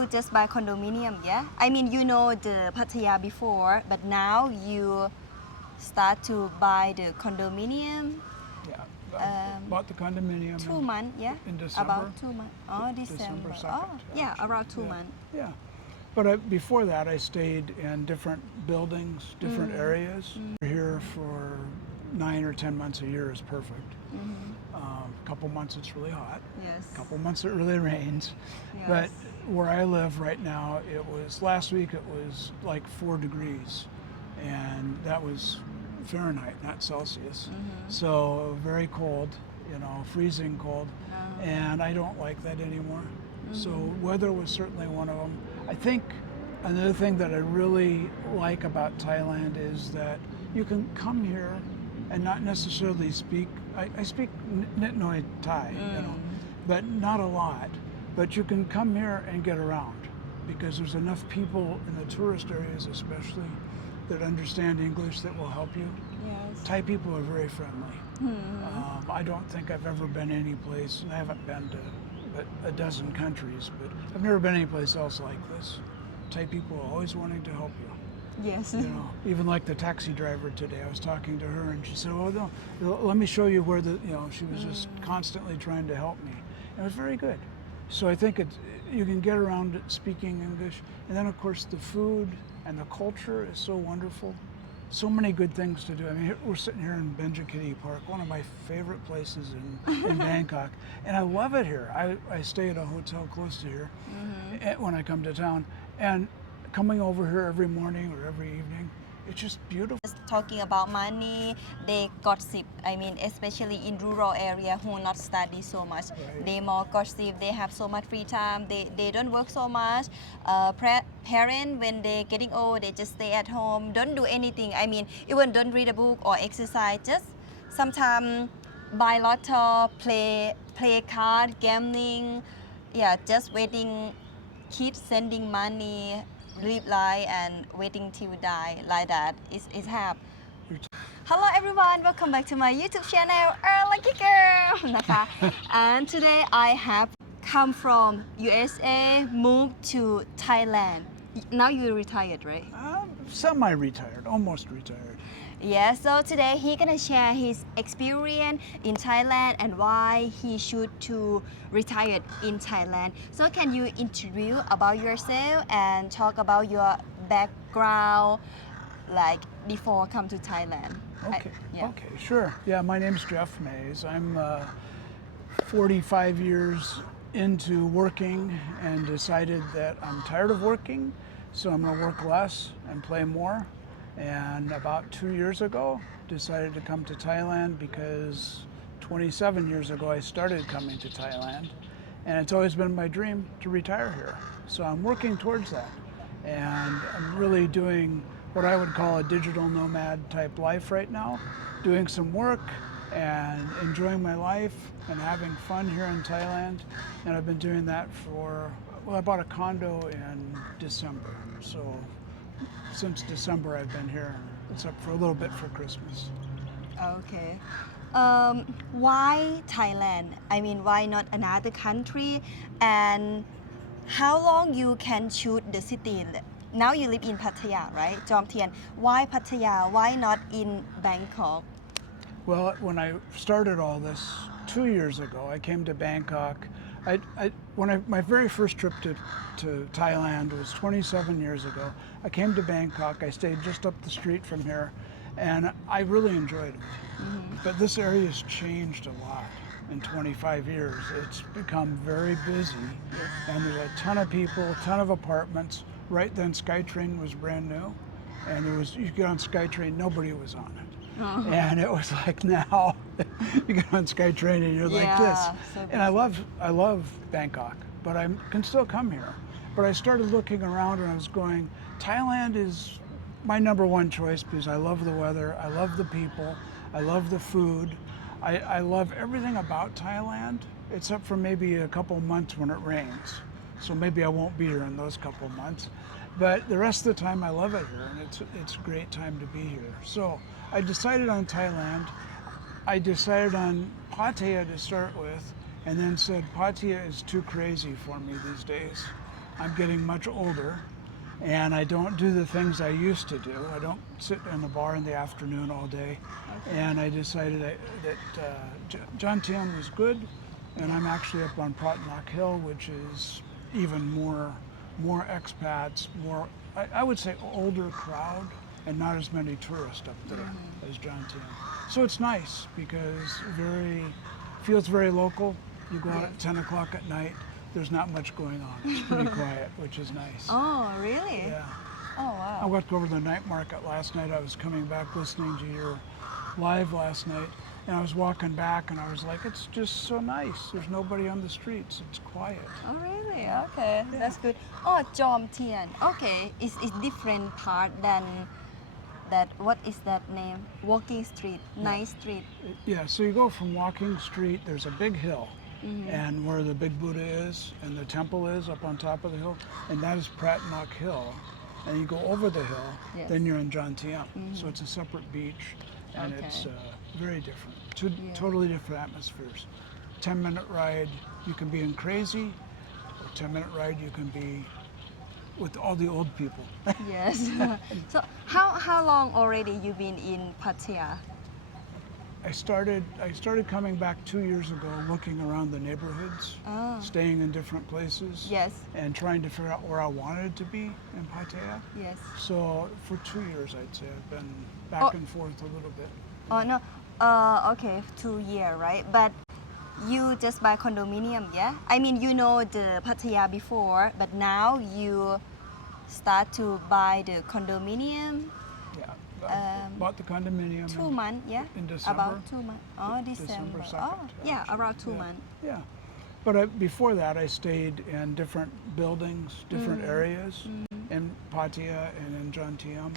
you just buy condominium, yeah? I mean, you know the Pattaya before, but now you start to buy the condominium. Yeah, bought the condominium 2 months, yeah? in December. About 2 months. Oh, December. 2nd, Oh, yeah, actually. around 2 months. Yeah, but before that, I stayed in different buildings, different areas. Here for 9 or 10 months a year is perfect. A couple months it's really hot. Yes. A couple months it really rains. Yes. But where I live right now, last week it was like 4 degrees, and that was Fahrenheit, not Celsius. So very cold, freezing cold, and I don't like that anymore. So weather was certainly one of them. I think another thing that I really like about Thailand is that you can come here and not necessarily speak. I speak Nit Noi Thai, but not a lot. But you can come here and get around because there's enough people in the tourist areas, especially, that understand English that will help you. Yes. Thai people are very friendly. I don't think I've ever been any place, and I haven't been to but a dozen countries, but I've never been anyplace else like this. Thai people are always wanting to help you. Yes. Even like the taxi driver today, I was talking to her and she said, "Oh no, let me show you where she was just constantly trying to help me." And it was very good. So I think you can get around it speaking English, and then of course the food and the culture is so wonderful. So many good things to do. I mean, we're sitting here in Buymeacoffee Park, one of my favorite places in Bangkok, and I love it here. I stay at a hotel close to here when I come to town, and coming over here every morning or every evening, it's just beautiful. Talking about money, they gossip. I mean, especially in rural area who not study so much. Right. They more gossip. They have so much free time. They don't work so much. Parents, when they getting old, they just stay at home. Don't do anything. I mean, even don't read a book or exercise. Just sometimes buy lotto, play card, gambling. Yeah, just waiting. Kids sending money. Live life and waiting till die like that is hap. Hello everyone, welcome back to my YouTube channel Earnluckygirl นะคะ and today I have come from USA, moved to Thailand. Now you're retired, right? Semi-retired, almost retired. Yeah, so today he's gonna share his experience in Thailand and why he should to retire in Thailand. So can you introduce about yourself and talk about your background, like before come to Thailand? Okay, okay, sure. Yeah, my name's Jeff Mays. I'm 45 years into working and decided that I'm tired of working, so I'm gonna work less and play more. And about 2 years ago, decided to come to Thailand because 27 years ago I started coming to Thailand, and it's always been my dream to retire here. So I'm working towards that, and I'm really doing what I would call a digital nomad type life right now, doing some work and enjoying my life and having fun here in Thailand. And I've been doing that I bought a condo in December, so since December I've been here, except for a little bit for Christmas. Okay. Why Thailand? I mean, why not another country? And how long you can choose the city? Now you live in Pattaya, right? Jom Tien. Why Pattaya? Why not in Bangkok? Well, when I started all this 2 years ago, I came to Bangkok. My very first trip to Thailand was 27 years ago. I came to Bangkok. I stayed just up the street from here, and I really enjoyed it. But this area has changed a lot in 25 years. It's become very busy, and there's a ton of people, a ton of apartments. Right then, SkyTrain was brand new, and you get on SkyTrain, nobody was on it. And it was like now you get on SkyTrain and you're like this. So and I love Bangkok, but I can still come here. But I started looking around and I was going, Thailand is my number one choice because I love the weather, I love the people, I love the food. I love everything about Thailand, except for maybe a couple months when it rains. So maybe I won't be here in those couple months. But the rest of the time I love it here, and it's a great time to be here. So I decided on Thailand. I decided on Pattaya to start with, and then said Pattaya is too crazy for me these days. I'm getting much older, and I don't do the things I used to do. I don't sit in the bar in the afternoon all day. And I decided that Jantien was good, and I'm actually up on Potantial Hill, which is even more expats, more, I would say older crowd, and not as many tourists up there as Jantien. So it's nice because feels very local. You go out at 10 o'clock at night, there's not much going on. It's pretty quiet, which is nice. Oh, really? Yeah. Oh, wow. I went over to the night market last night. I was coming back listening to your live last night, and I was walking back and I was like, it's just so nice. There's nobody on the streets. It's quiet. Oh, really? Okay, that's good. Oh, Jom Tien. Okay, it's different part than that. What is that name? Walking Street, Nice Street. Yeah, so you go from Walking Street, there's a big hill, and where the big Buddha is and the temple is up on top of the hill, and that is Pratnok Hill. And you go over the hill, then you're in Jantien. So it's a separate beach, and it's very different. Two totally different atmospheres. 10-minute ride, you can be in crazy, or 10-minute ride, you can be with all the old people. Yes. So how long already you been in Pattaya? I started coming back 2 years ago, looking around the neighborhoods, staying in different places, Yes. and trying to figure out where I wanted to be in Pattaya. Yes. So for 2 years, I'd say I've been back and forth a little bit. Oh no. Okay, 2 years, right? But you just buy condominium, yeah? I mean, you know the Pattaya before, but now you start to buy the condominium. Yeah. I bought the condominium 2 months, yeah? in December. About 2 months. Oh, December. 2nd, Oh, yeah, actually. around 2 months. Yeah. But before that, I stayed in different buildings, different areas in Pattaya and in Jantien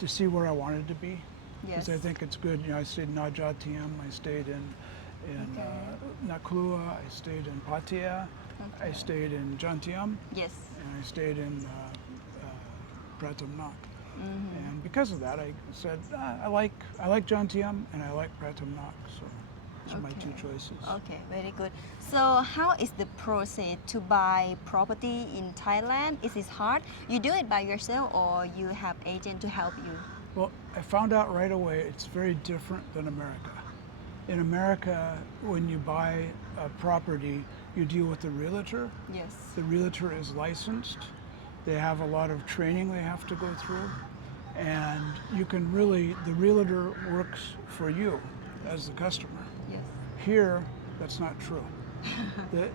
to see where I wanted to be. Yes. Because I think it's good. You know, I stayed in Najatiam, I stayed in Naklua, I stayed in Pattaya, I stayed in Jantien, Yes. and I stayed in Pratamnak. And because of that, I said I like Jantien and I like Pratamnak, so those are my two choices. Okay, very good. So how is the process to buy property in Thailand? Is it hard? You do it by yourself or you have agent to help you? Well, I found out right away it's very different than America. In America, when you buy a property, you deal with the realtor. Yes. The realtor is licensed. They have a lot of training they have to go through. And you can really, the realtor works for you as the customer. Yes. Here, that's not true.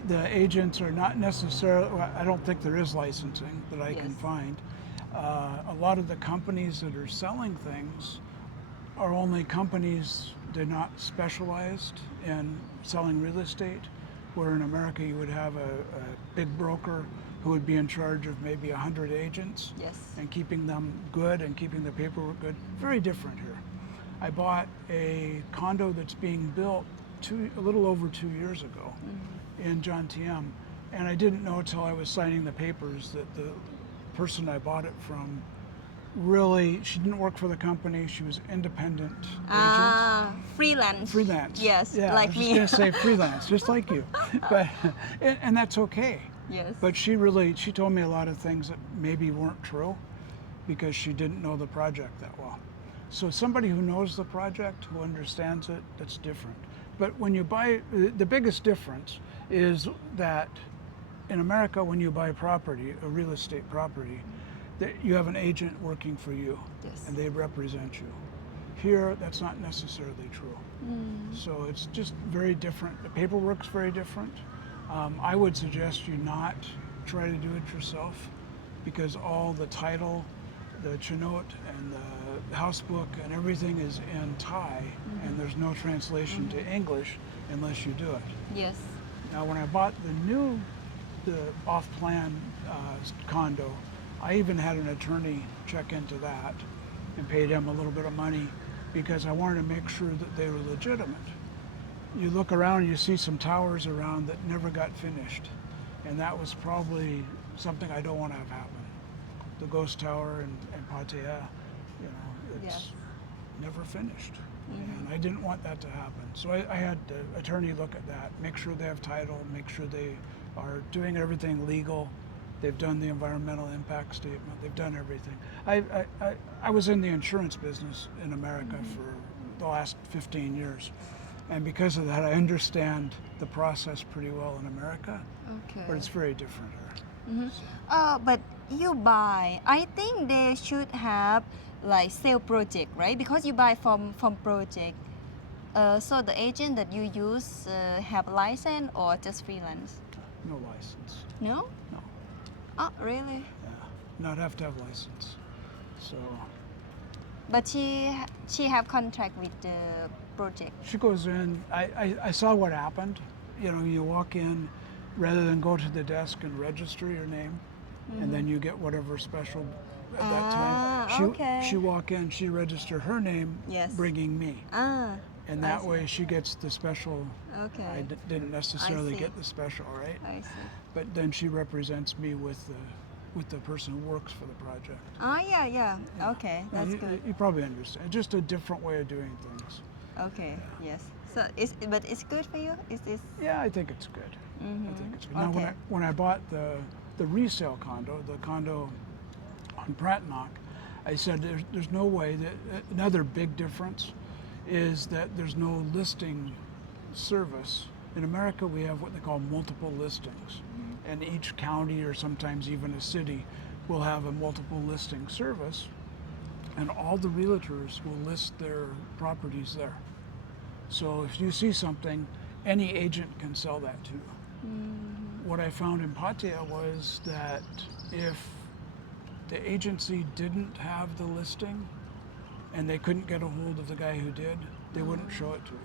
The agents are not necessarily, well, I don't think there is licensing that I can find. A lot of the companies that are selling things are only companies, they're not specialized in selling real estate, where in America you would have a big broker who would be in charge of maybe 100 agents Yes. and keeping them good and keeping the paperwork good. Very different here. I bought a condo that's being built a little over 2 years ago in Jantien, and I didn't know until I was signing the papers that the person I bought it from really, she didn't work for the company, she was independent agent. Freelance. Freelance. Yes, Yeah, like I was me. just going to say freelance, just like you. But and that's okay. Yes. But she told me a lot of things that maybe weren't true because she didn't know the project that well. So somebody who knows the project, who understands it, that's different. But when you buy, the biggest difference is that in America, when you buy property, a real estate property, that you have an agent working for you, Yes. and they represent you. Here, that's not necessarily true. So it's just very different. The paperwork's very different. I would suggest you not try to do it yourself because all the title, the chinote, and the house book and everything is in Thai, and there's no translation to English unless you do it. Yes. Now, when I bought the off-plan condo, I even had an attorney check into that and paid him a little bit of money because I wanted to make sure that they were legitimate. You look around and you see some towers around that never got finished, and that was probably something I don't want to have happen. The Ghost Tower in Pattaya, it's never finished, and I didn't want that to happen. So I had the attorney look at that, make sure they have title, make sure they are doing everything legal, They've done the environmental impact statement. They've done everything. I was in the insurance business in America for the last 15 years. And because of that, I understand the process pretty well in America, Okay. but it's very different here. But you buy, I think they should have like sale project, right? Because you buy from project. So the agent that you use have license or just freelance? No license. No? No. Oh, really? Yeah. Not have to have license. So But she have contract with the project. she goes in. I saw what happened. You know, you walk in, rather than go to the desk and register your name, and then you get whatever special at that time. Okay. She walk in, she register her name, Yes. bringing me, and I that see. way she gets the special. Okay. I didn't necessarily see. get the special, right? I see. But then she represents me with the person who works for the project. Yeah. Okay, Now, that's good. You probably understand. Just a different way of doing things. Okay, yes. So but it's good for you? Is this? Yeah, I think it's good. I think it's good. Now, Okay. when I bought the resale condo, the condo on Pattaya, I said there's no way that another big difference is that there's no listing service. In America, we have what they call multiple listings, and each county or sometimes even a city will have a multiple listing service, and all the realtors will list their properties there. So if you see something, any agent can sell that to you. What I found in Pattaya was that if the agency didn't have the listing and they couldn't get a hold of the guy who did, they wouldn't show it to you.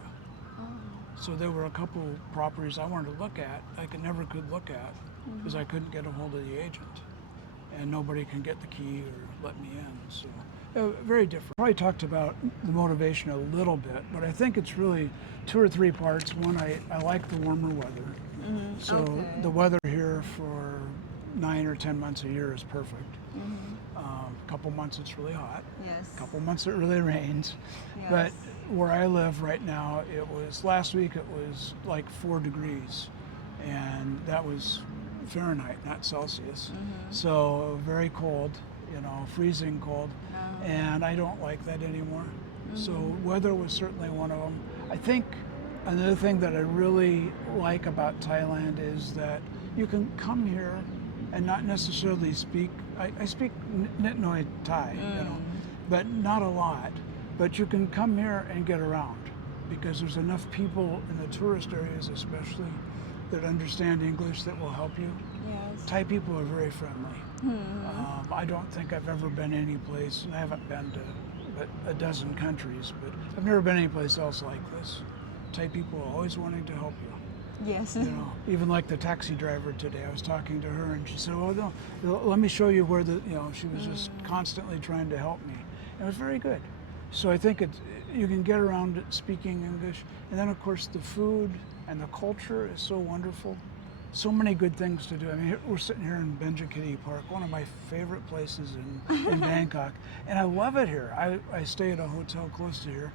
So there were a couple properties I wanted to look at, I never could look at because I couldn't get a hold of the agent, and nobody can get the key or let me in. So very different. Probably talked about the motivation a little bit, but I think it's really 2 or 3 parts. One, I like the warmer weather. So the weather here for 9 or 10 months a year is perfect. A couple months it's really hot. Yes. A couple months it really rains. Yes. But where I live right now, last week it was like 4 degrees, and that was Fahrenheit, not Celsius. So very cold, freezing cold, and I don't like that anymore. So weather was certainly one of them. I think another thing that I really like about Thailand is that you can come here and not necessarily speak. I speak Nit Noi Thai, but not a lot. But you can come here and get around because there's enough people in the tourist areas especially that understand English that will help you. Yes. Thai people are very friendly. I don't think I've ever been any place, and I haven't been to a dozen countries, but I've never been any place else like this. Thai people are always wanting to help you. Yes. Even like the taxi driver today, I was talking to her and she said, "Oh no, let me show you where she was just constantly trying to help me." It was very good. So I think you can get around speaking English, and then of course the food and the culture is so wonderful. So many good things to do. I mean, we're sitting here in Buymeacoffee Park, one of my favorite places in Bangkok, and I love it here. I stay at a hotel close to here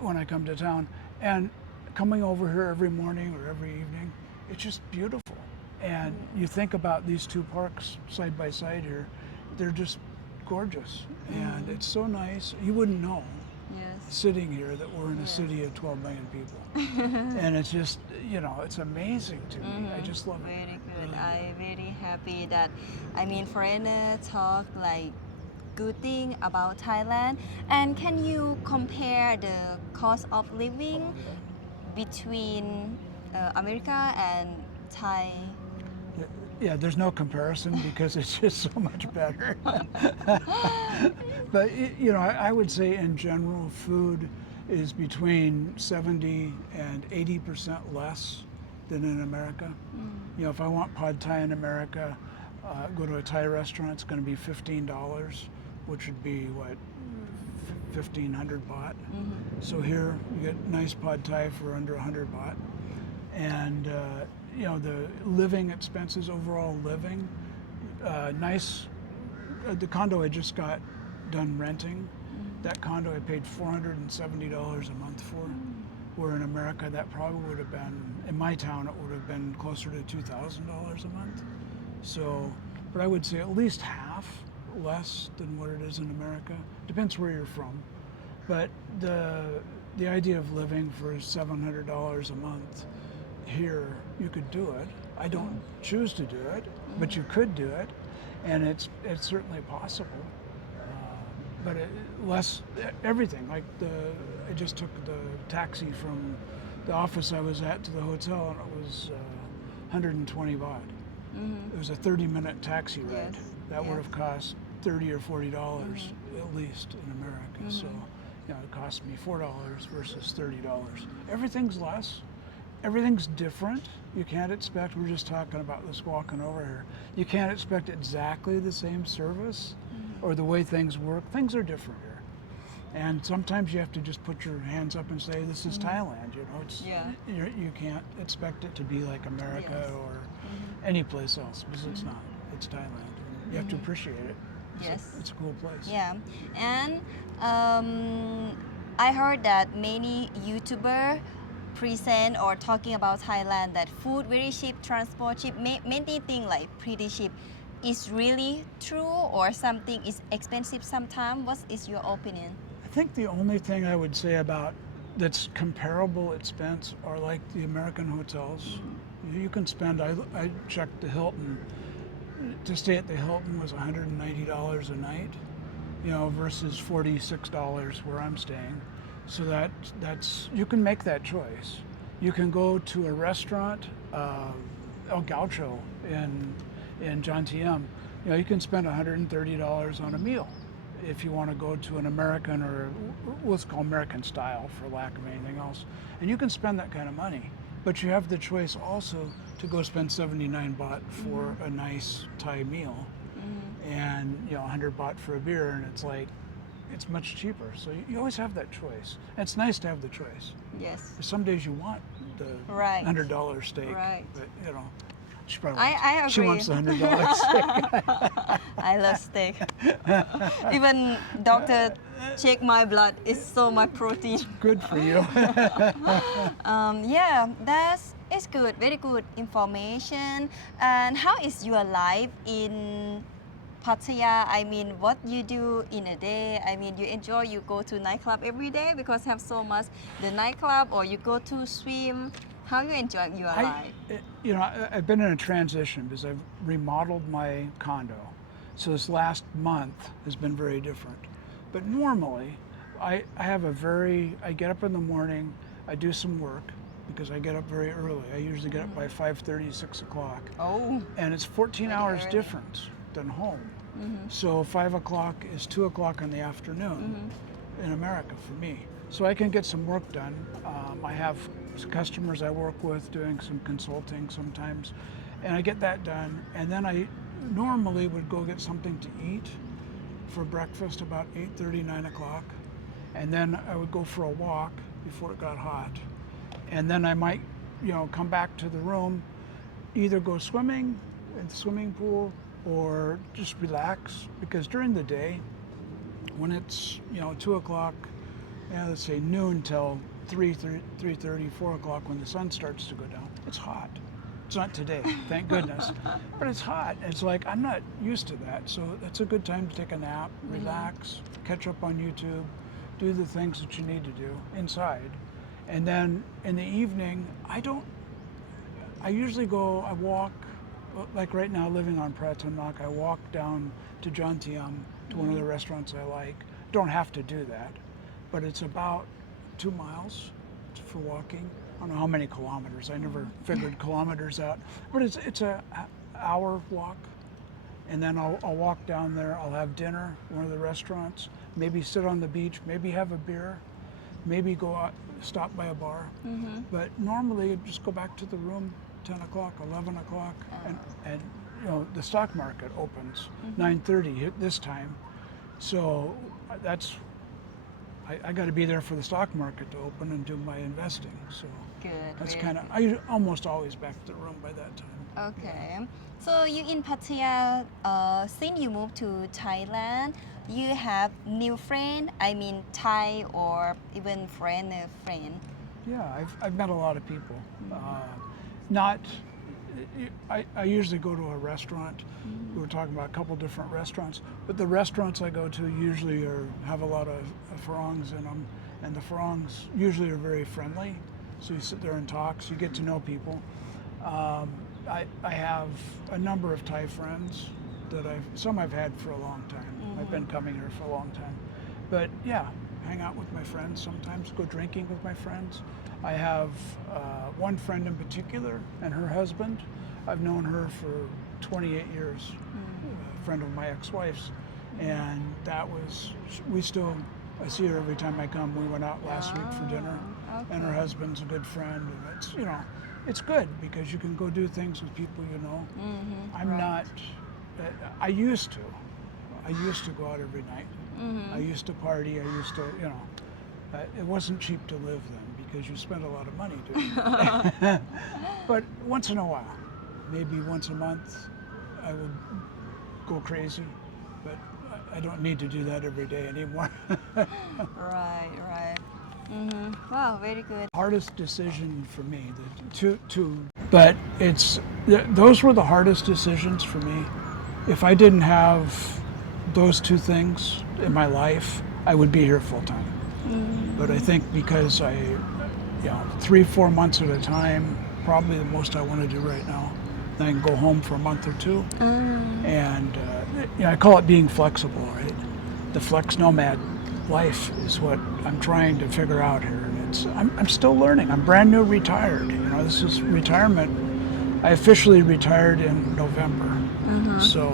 when I come to town, and coming over here every morning or every evening, it's just beautiful. And you think about these 2 parks side by side here, they're just gorgeous, and it's so nice. You wouldn't know sitting here that we're in a city of 12 million people. And it's just, it's amazing to me. I just love it. Very good. I'm very happy that, foreigner talk like good thing about Thailand. And can you compare the cost of living between America and Thai? Yeah, there's no comparison because it's just so much better. But, I would say in general, food is between 70 and 80% less than in America. If I want pad Thai in America, go to a Thai restaurant, it's going to be $15, which would be, 1,500 baht. So here, you get nice pad Thai for under 100 baht. And, the living expenses, overall living, nice. The condo I just got done renting, that condo I paid $470 a month for, where in America that probably would have been, in my town, it would have been closer to $2,000 a month. So, but I would say at least half less than what it is in America. Depends where you're from. But the idea of living for $700 a month here, you could do it. I don't choose to do it, but you could do it, and it's certainly possible. But less everything. Like I just took the taxi from the office I was at to the hotel, and it was 120 baht. It was a 30-minute taxi ride. Yes. That would have cost $30 or $40 at least in America. So, it cost me $4 versus $30. Everything's less. Everything's different. You can't expect, we're just talking about this walking over here, you can't expect exactly the same service or the way things work. Things are different here. And sometimes you have to just put your hands up and say, this is Thailand, it's, you can't expect it to be like America or any place else, because it's not. It's Thailand. You have to appreciate it. It's a cool place. Yeah, and I heard that many YouTubers present or talking about Thailand that food very cheap, transport cheap, many things like pretty cheap. Is really true or something is expensive sometimes? What is your opinion? I think the only thing I would say about that's comparable expense are like the American hotels. You can spend, I checked the Hilton, to stay at the Hilton was $190 a night, versus $46 where I'm staying. So that's you can make that choice. You can go to a restaurant, El Gaucho in Jantiem. You can spend $130 on a meal if you want to go to an American or what's called American style for lack of anything else. And you can spend that kind of money. But you have the choice also to go spend 79 baht for a nice Thai meal and 100 baht for a beer, and it's much cheaper. So you always have that choice. And it's nice to have the choice. Yes. Some days you want the $100 steak, but she probably I agree. She wants the $100 steak. I love steak. Even doctor check my blood. It's so much protein. Good for you. Yeah, it's good. Very good information. And how is your life in Pattaya? I mean, what you do in a day? I mean, you go to nightclub every day because have so much the nightclub, or you go to swim. How you enjoy your life? I've been in a transition because I've remodeled my condo. So this last month has been very different. But normally, I get up in the morning, I do some work because I get up very early. I usually get up by 5:30, 6 o'clock. Oh. And it's 14 hours different than home. So 5 o'clock is 2 o'clock in the afternoon in America for me. So I can get some work done. I have customers I work with doing some consulting sometimes, and I get that done. And then I normally would go get something to eat for breakfast about 8:30, 9 o'clock. And then I would go for a walk before it got hot. And then I might, come back to the room, either go swimming in the swimming pool or just relax, because during the day, when it's 2 o'clock, let's say noon till 3:30, 4 o'clock, when the sun starts to go down, it's hot. It's not today, thank goodness, but it's hot. It's like I'm not used to that, so it's a good time to take a nap, relax, catch up on YouTube, do the things that you need to do inside. And then in the evening, I usually I walk, like right now living on Pratunnak, I walk down to Jantiem to one of the restaurants I like. Don't have to do that, but it's about 2 miles for walking. I don't know how many kilometers. I never figured kilometers out, but it's a hour walk. And then I'll walk down there. I'll have dinner at one of the restaurants, maybe sit on the beach, maybe have a beer, maybe go out, stop by a bar. But normally I just go back to the room 10 o'clock, 11 o'clock, and the stock market opens 9:30 this time. So I got to be there for the stock market to open and do my investing. So that's kind of, I almost always back to the room by that time. Okay. So you in Pattaya, since you moved to Thailand, you have new friend, I mean Thai or even friend. Yeah, I've met a lot of people. I usually go to a restaurant. We were talking about a couple different restaurants, but the restaurants I go to usually have a lot of farongs in them, and the farongs usually are very friendly. So you sit there and talk, so you get to know people. I have a number of Thai friends that some I've had for a long time. I've been coming here for a long time. But yeah, hang out with my friends sometimes, go drinking with my friends. I have one friend in particular and her husband. I've known her for 28 years, a friend of my ex-wife's. And I see her every time I come. We went out last week for dinner, and her husband's a good friend. And it's good because you can go do things with people you know. I'm not, I used to go out every night. I used to party. It wasn't cheap to live then because you spent a lot of money doing it. But once in a while, maybe once a month, I would go crazy, but I don't need to do that every day anymore. Right. Wow, very good. Hardest decision for me, but those were the hardest decisions for me. If I didn't have those two things in my life, I would be here full time. But I think because 3-4 months at a time, probably the most I want to do right now. Then I can go home for a month or two. And I call it being flexible, right? The flex nomad life is what I'm trying to figure out here. And I'm still learning. I'm brand new retired. This is retirement. I officially retired in November. So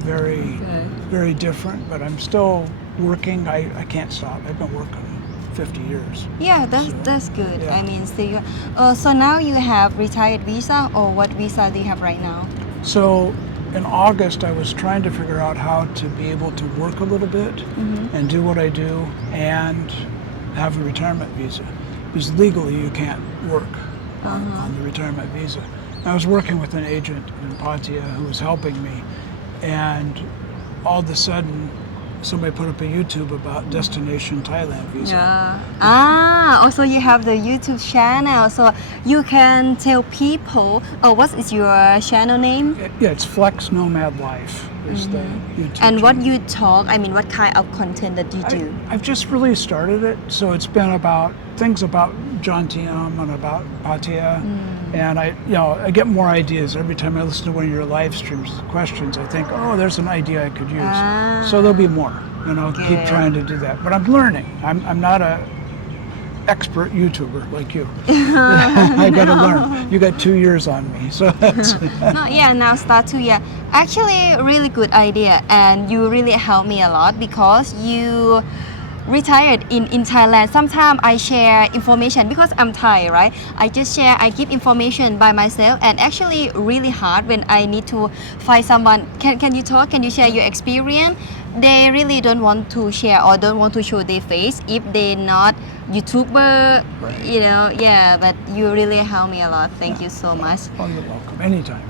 very different, but I'm still working. I can't stop. I've been working 50 years. Yeah, that's good. Yeah. I mean, so now you have retired visa, or what visa do you have right now? So in August, I was trying to figure out how to be able to work a little bit and do what I do and have a retirement visa. Because legally you can't work on the retirement visa. I was working with an agent in Pattaya who was helping me, and all of a sudden somebody put up a YouTube about destination Thailand visa. Yeah. Also you have the YouTube channel, so you can tell people. What is your channel name? It's Flex Nomad Life is the YouTube And what channel. you talk, what kind of content that you do? I've just really started it, so it's been about things about Jantiam and about Pattaya, and I get more ideas every time I listen to one of your live streams. Questions, I think, there's an idea I could use. So there'll be more, keep trying to do that. But I'm learning. I'm not a expert YouTuber like you. I got to learn. You got 2 years on me, so that's. Now start 2 years. Actually, really good idea, and you really helped me a lot because you retired in Thailand. Sometimes I share information because I'm Thai, right? I give information by myself, and actually really hard when I need to find someone. Can you talk? Can you share your experience? They really don't want to share or don't want to show their face if they're not YouTuber, but you really helped me a lot. Thank you so much. Oh, you're welcome. Anytime.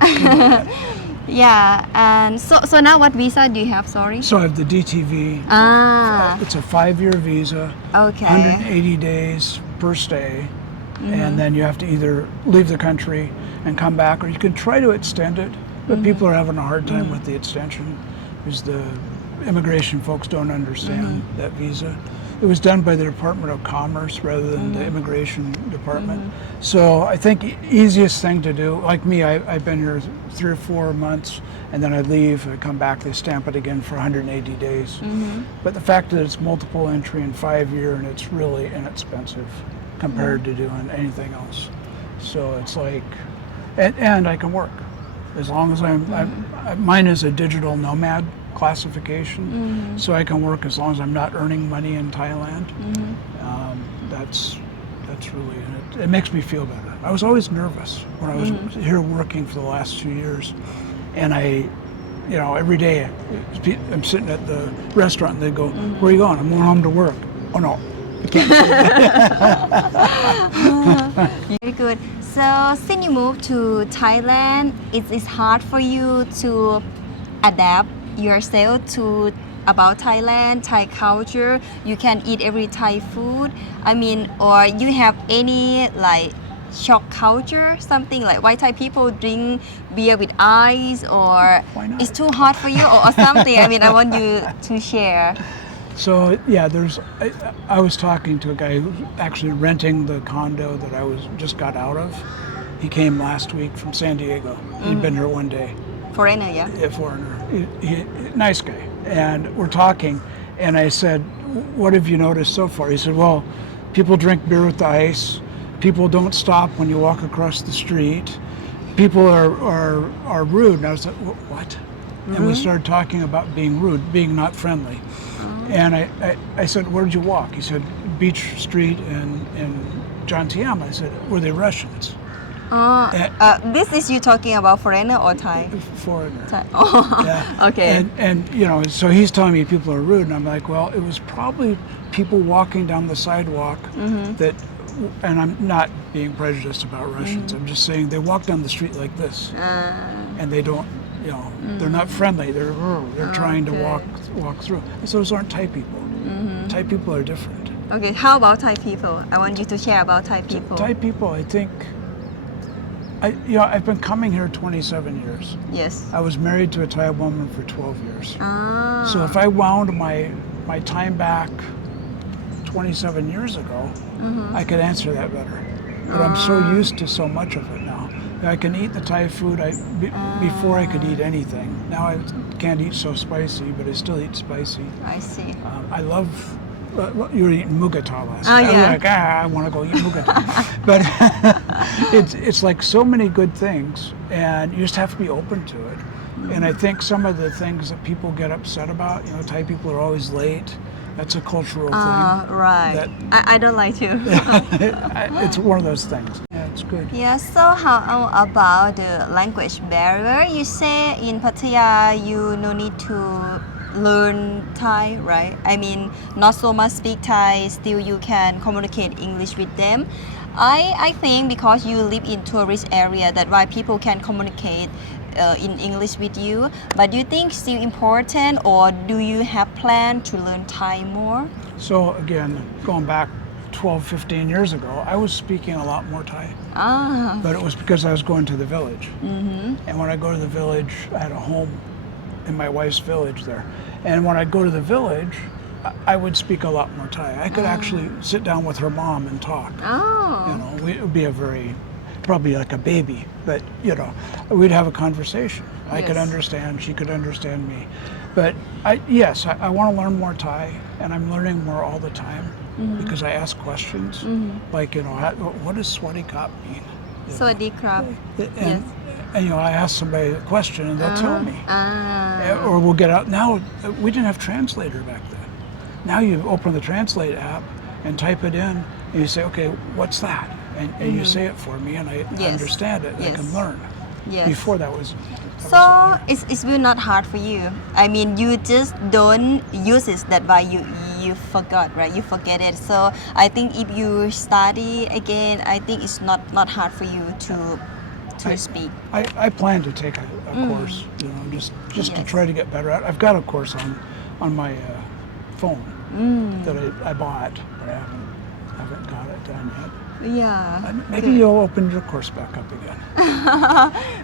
Yeah, and so now what visa do you have, sorry? So I have the DTV. It's a 5-year visa. Okay. 180 days per stay. And then you have to either leave the country and come back, or you can try to extend it. But people are having a hard time with the extension because the immigration folks don't understand that visa. It was done by the Department of Commerce rather than the Immigration Department. So I think easiest thing to do, like me, I've been here 3 or 4 months, and then I leave, I come back, they stamp it again for 180 days. But the fact that it's multiple entry and 5-year, and it's really inexpensive compared to doing anything else. So it's like, and I can work as long as mine is a digital nomad classification, so I can work as long as I'm not earning money in Thailand. That's really it makes me feel better. I was always nervous when I was here working for the last 2 years, and every day I'm sitting at the restaurant and they go, "Where are you going?" "I'm going home to work." "Oh no, I can't say that." Very good. So since you moved to Thailand, it's hard for you to adapt yourself to about Thailand, Thai culture. You can eat every Thai food. Or you have any shock culture, something like why Thai people drink beer with ice, or Why not? it's too hot for you, or something. I mean, I want you to share. So yeah, I was talking to a guy who's actually renting the condo that I just got out of. He came last week from San Diego. He'd been here one day. Foreigner, yeah. A foreigner, nice guy. And we're talking, and I said, "What have you noticed so far?" He said, "Well, people drink beer with the ice. People don't stop when you walk across the street. People are rude." And I was like, "What?" And we started talking about being rude, being not friendly. And I said, "Where did you walk?" He said, "Beach Street in Jantiam." I said, "Were they Russians?" This is you talking about foreigner or Thai? Foreigner. Thai. Oh, Yeah. okay. And you know, so he's telling me people are rude, and I'm like, well, it was probably people walking down the sidewalk that, and I'm not being prejudiced about Russians. I'm just saying they walk down the street like this, and they don't, you know, they're not friendly. They're trying to walk through. And so those aren't Thai people. Thai people are different. Okay, how about Thai people? I want you to share about Thai people. Thai people, I think. I've been coming here 27 years. Yes. I was married to a Thai woman for 12 years. Ah. So if I wound my time back 27 years ago, I could answer that better. But I'm so used to so much of it now. I can eat the Thai food before I could eat anything. Now I can't eat so spicy, but I still eat spicy. I see. I love. You were eating mugata last Oh, night. I was yeah. like, I want to go eat mugata. But it's like so many good things, and you just have to be open to it. And I think some of the things that people get upset about, you know, Thai people are always late. That's a cultural thing. Right. I don't like to. It's one of those things. Yeah, it's good. Yeah, so how about the language barrier? You say in Pattaya you no need to learn Thai, right? I mean, not so much speak Thai, still you can communicate English with them. I think because you live in tourist area, that why people can communicate in English with you. But do you think still important, or do you have plan to learn Thai more? So again, going back 12, 15 years ago, I was speaking a lot more Thai. But it was because I was going to the village. And when I go to the village, I had a home in my wife's village there. And when I go to the village, I would speak a lot more Thai. I could actually sit down with her mom and talk. You know, it would be probably like a baby, but you know, we'd have a conversation. I could understand, she could understand me. But I want to learn more Thai, and I'm learning more all the time because I ask questions. Like, you know, what does Swadee Kap mean? Swadee Krap. Yes. And you know, I ask somebody a question and they'll tell me. Or we'll get out. Now, we didn't have translator back then. Now you open the translate app and type it in and you say, okay, what's that? And you say it for me and I understand it. I can learn. Before that was... So it's really not hard for you. I mean, you just don't use it. That why you forgot, right? You forget it. So I think if you study again, I think it's not hard for you to speak. I plan to take a course, you know, just to try to get better at it. I've got a course on my phone that I bought, but I haven't got it done yet. Yeah. Maybe you'll open your course back up again.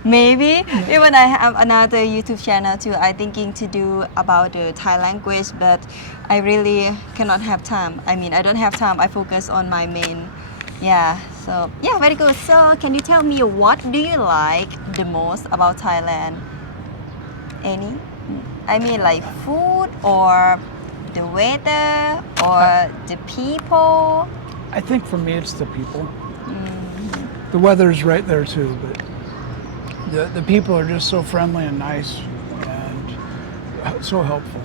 Maybe. Even I have another YouTube channel too. I'm thinking to do about the Thai language, but I really cannot have time. I mean, I don't have time. I focus on my main. Yeah. So yeah, very good. So can you tell me what do you like the most about Thailand? Any? I mean, like food or the weather or the people? I think for me it's the people. The weather's right there too, but the people are just so friendly and nice and so helpful.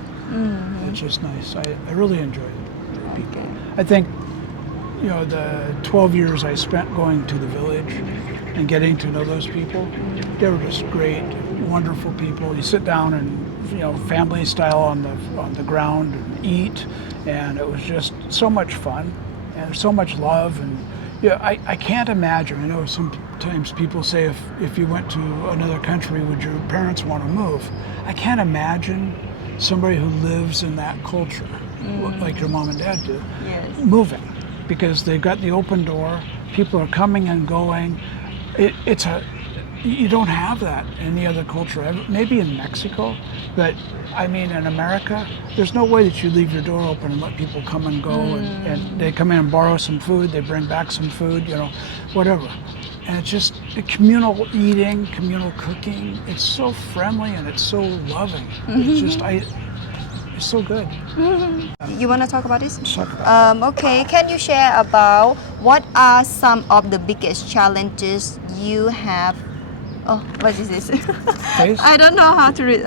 It's just nice. I really enjoy the people. I think, you know, the 12 years I spent going to the village and getting to know those people, they were just great, wonderful people. You sit down and, you know, family style on the ground and eat, and it was just so much fun and so much love. And yeah, I can't imagine. I know sometimes people say if you went to another country, would your parents want to move? I can't imagine somebody who lives in that culture, like your mom and dad do, moving. Because they've got the open door, People are coming and going. You don't have that in any other culture. Maybe in Mexico, but I mean in America, there's no way that you leave your door open and let people come and go, and they come in and borrow some food, they bring back some food, whatever. And it's just communal eating, communal cooking. It's so friendly and it's so loving. It's just, it's so good. You want to talk about this? Let's talk about Okay, can you share about what are some of the biggest challenges you have? Oh, what is this? Faced? I don't know how to read.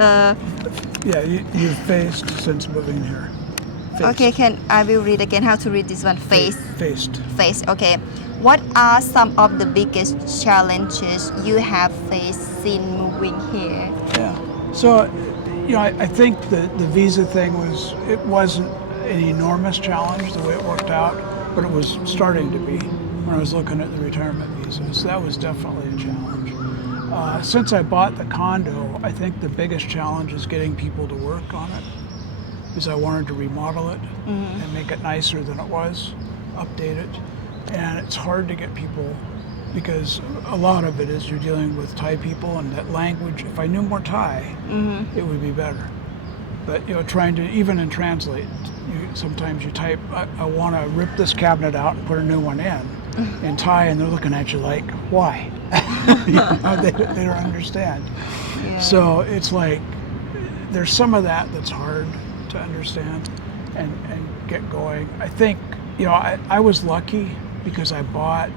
Yeah, you've faced since moving here. Faced. Okay, I will read again how to read this one. Face. Faced. Face. Okay. What are some of the biggest challenges you have faced since moving here? Yeah. So, I think the visa thing wasn't an enormous challenge the way it worked out, but it was starting to be when I was looking at the retirement visa. So that was definitely a challenge. Since I bought the condo, I think the biggest challenge is getting people to work on it, because I wanted to remodel it and make it nicer than it was, update it. And it's hard to get people, because a lot of it is you're dealing with Thai people, and that language, if I knew more Thai, it would be better. But trying to, even in Translate, sometimes you type, I want to rip this cabinet out and put a new one in Thai, and they're looking at you like, why? They don't understand. Yeah. So it's like, there's some of that that's hard to understand and get going. I think, I was lucky because I bought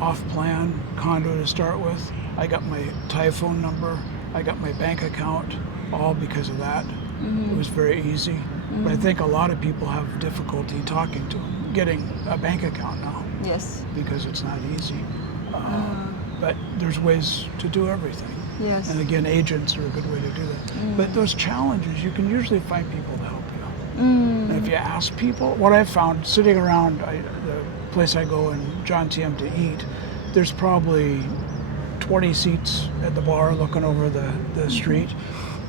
off-plan condo to start with. I got my Thai phone number, I got my bank account, all because of that. It was very easy. But I think a lot of people have difficulty talking to them, getting a bank account now, Yes. because it's not easy. But there's ways to do everything. Yes. And again, agents are a good way to do that. But those challenges, you can usually find people to help you. And if you ask people, what I've found sitting around the place I go in John Tiem to eat, there's probably 20 seats at the bar looking over the street.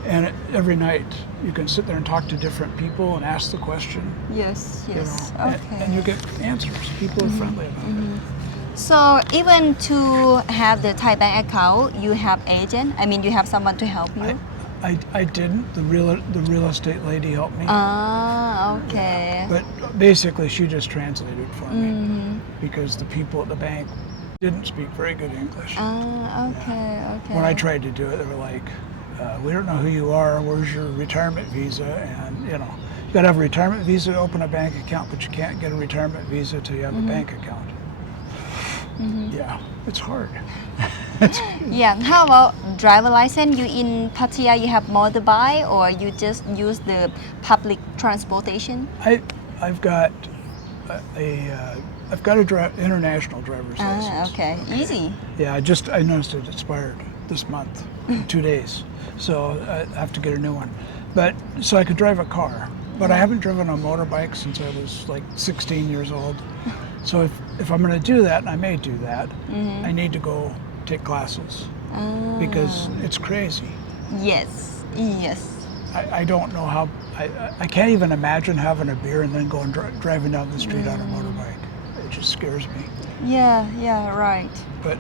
And every night you can sit there and talk to different people and ask the question. Yes. Yes. Okay. And you get answers. People are friendly about it. So even to have the Thai bank account, you have agent. I mean, you have someone to help you. I didn't. The real estate lady helped me. Ah, okay. But basically, she just translated for me because the people at the bank didn't speak very good English. Ah, okay, okay. When I tried to do it, they were like, "We don't know who you are. Where's your retirement visa?" And you got to have a retirement visa to open a bank account, but you can't get a retirement visa till you have a bank account. Yeah, it's hard. Yeah. How about driver license? You in Pattaya, you have motorbike, or you just use the public transportation? I've got international driver's license. Ah, okay. Easy. Yeah, I noticed it expired this month, in 2 days, so I have to get a new one. But so I could drive a car, but I haven't driven a motorbike since I was like 16 years old. So if I'm going to do that, and I may do that, I need to go take classes because it's crazy. Yes. Yes. I don't know how. I can't even imagine having a beer and then going driving down the street on a motorbike. It just scares me. Yeah. Yeah. Right. But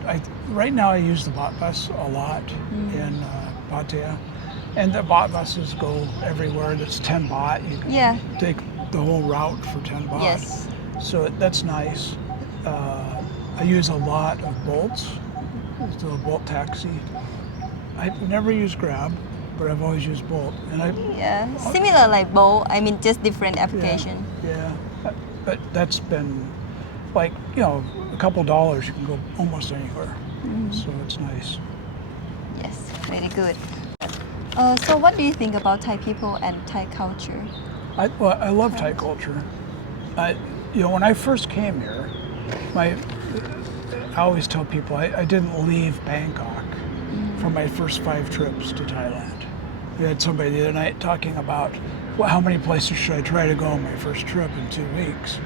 right now I use the bot bus a lot in Pattaya, and the bot buses go everywhere. That's 10 baht. You can take the whole route for 10 baht. Yes. So that's nice. I use a lot of Bolts. It's a Bolt taxi. I've never used Grab, but I've always used Bolt. And Similar like Bolt. I mean, just different application. Yeah. But that's been like, a couple dollars, you can go almost anywhere. So it's nice. Yes, very good. So what do you think about Thai people and Thai culture? I love Thai culture. When I first came here, I always tell people I didn't leave Bangkok for my first 5 trips to Thailand. We had somebody the other night talking about how many places should I try to go on my first trip in 2 weeks.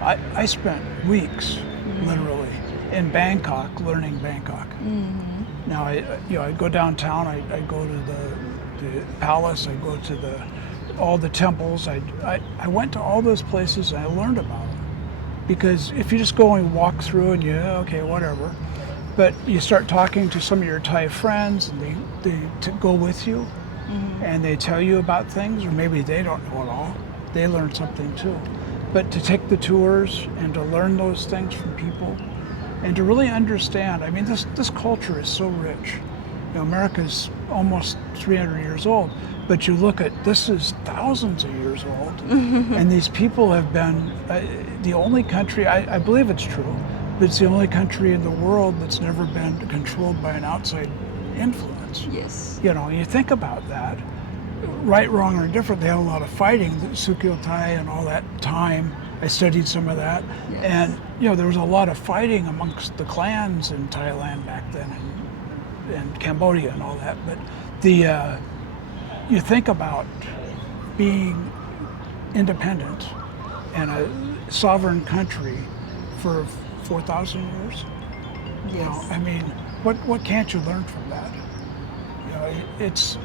I spent weeks, literally, in Bangkok learning Bangkok. Now I go downtown. I go to the palace. I go to all the temples. I went to all those places and I learned about them. because if you just go and walk through and okay, whatever, but you start talking to some of your Thai friends and they go with you and they tell you about things, or maybe they don't know it all. They learn something too. But to take the tours and to learn those things from people and to really understand, I mean, this culture is so rich. You know, America's almost 300 years old, but you look at, this is thousands of years old. And these people have been the only country, I believe it's true, but it's the only country in the world that's never been controlled by an outside influence. Yes. You know, you think about that, right, wrong, or indifferent, they had a lot of fighting, the Sukhothai and all that time. I studied some of that. Yes. And, you know, there was a lot of fighting amongst the clans in Thailand back then and Cambodia and all that. But you think about being independent and a sovereign country for 4,000 years. Yes. You know, I mean, what can't you learn from that? You know, it's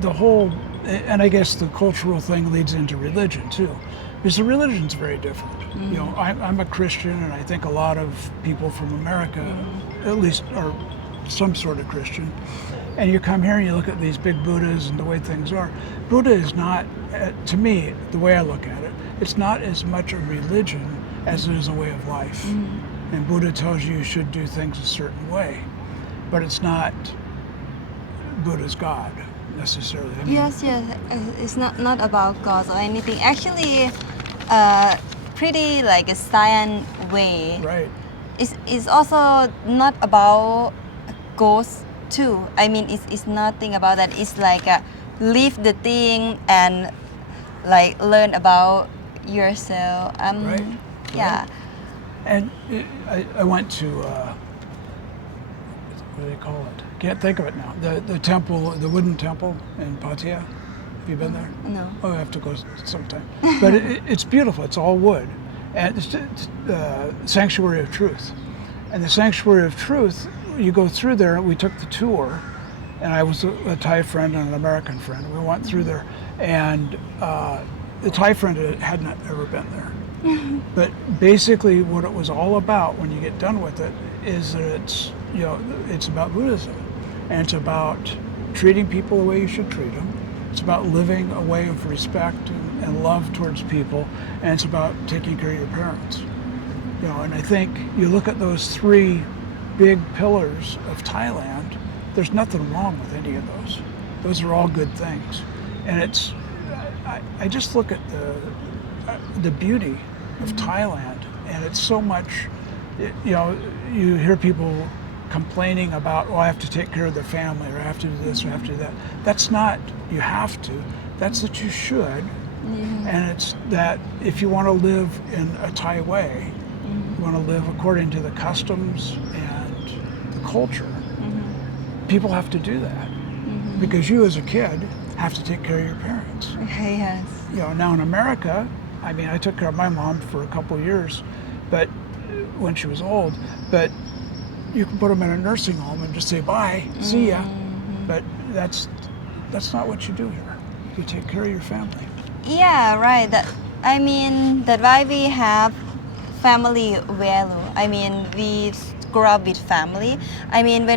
the whole, and I guess the cultural thing leads into religion too, because the religion's very different. You know, I'm a Christian, and I think a lot of people from America, at least, are some sort of Christian. And you come here and you look at these big Buddhas and the way things are. Buddha is not, to me, the way I look at it, it's not as much a religion as it is a way of life. And Buddha tells you should do things a certain way, but it's not Buddha's God necessarily. I mean, Yes, it's not about God or anything. Actually, pretty like a science way. right. It's also not about ghosts too. I mean, it's nothing about that. It's like live the thing and like learn about yourself. Right. Yeah. And I went to, what do they call it? Can't think of it now. The temple, the wooden temple in Pattaya. Have you been there? No. Oh, I have to go sometime. But it's beautiful. It's all wood. And it's the Sanctuary of Truth. And the Sanctuary of Truth, you go through there, we took the tour, and I was a Thai friend and an American friend. We went through there, and the Thai friend had not ever been there. But basically what it was all about when you get done with it is that it's, you know, it's about Buddhism. And it's about treating people the way you should treat them. It's about living a way of respect and love towards people. And it's about taking care of your parents. You know, and I think you look at those three big pillars of Thailand, there's nothing wrong with any of those. Those are all good things. And it's, I just look at the beauty of Thailand, and it's so much, you know, you hear people complaining about, oh, I have to take care of the family, or I have to do this, or I have to do that. That's not, you have to, that's that you should. And it's that if you want to live in a Thai way, you want to live according to the customs and the culture, people have to do that. Because you as a kid have to take care of your parents. Yes. You know, now in America, I mean, I took care of my mom for a couple of years, but when she was old, but you can put them in a nursing home and just say, bye, see ya. But that's not what you do here. You take care of your family. Yeah, right. I mean, that's why we have family value. I mean, we grew up with family. I mean,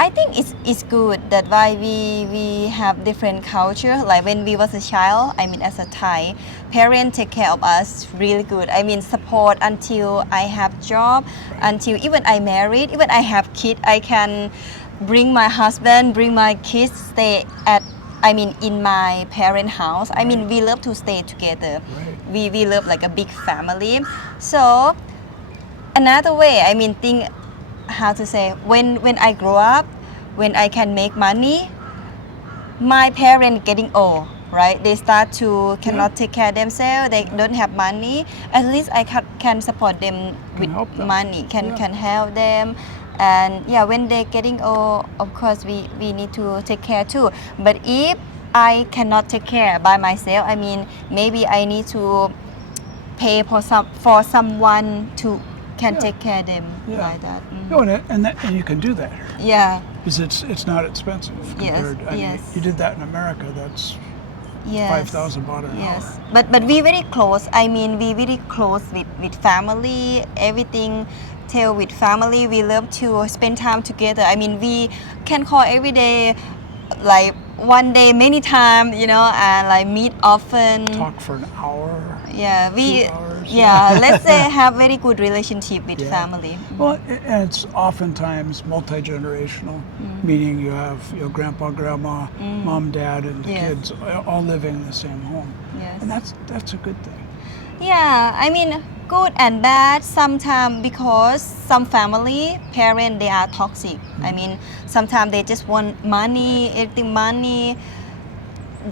I think it's good that why we have different culture. Like when we was a child, I mean as a Thai, parents take care of us really good. I mean support until I have job, until even I married, even I have kid, I can bring my husband, bring my kids, stay at, I mean in my parent house. I mean we love to stay together. We love like a big family. So another way, I mean think, how to say, when I grow up, when I can make money, my parents getting old, right? They start to cannot take care of themselves, they don't have money. At least I can support them with money, can help them. And yeah, when they're getting old, of course we need to take care too. But if I cannot take care by myself, I mean maybe I need to pay for someone to can take care of them like that. No, and you can do that here. Yeah. Because it's not expensive compared. I mean, you did that in America. That's Yes. 5,000 baht an Yes, hour. but we very close. I mean, we very close with family. Everything tell with family. We love to spend time together. I mean, we can call every day, like one day many times, you know, and like meet often. Talk for an hour. Yeah, we 2 hours. yeah. Let's say have very good relationship with Yeah. family. Well, and it's oftentimes multi-generational, meaning you have grandpa, grandma, mom, dad, and the Yes. kids all living in the same home. Yes. And that's a good thing. Yeah, I mean, good and bad sometimes because some family parents they are toxic. I mean, sometimes they just want money, everything money.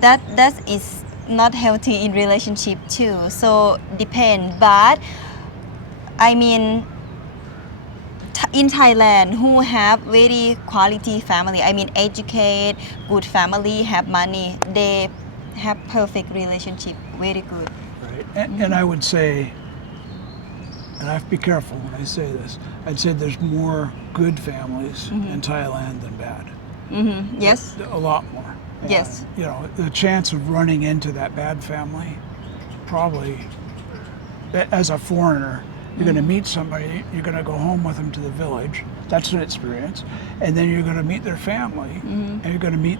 That is not healthy in relationship too. So depend. But I mean, in Thailand, who have very quality family. I mean, educate, good family, have money. They have perfect relationship. Very good. Right. And I would say, and I have to be careful when I say this, I'd say there's more good families in Thailand than bad. Yes. A lot more. Yes. And, the chance of running into that bad family, probably, as a foreigner, you're going to meet somebody, you're going to go home with them to the village. That's an experience. And then you're going to meet their family, and you're going to meet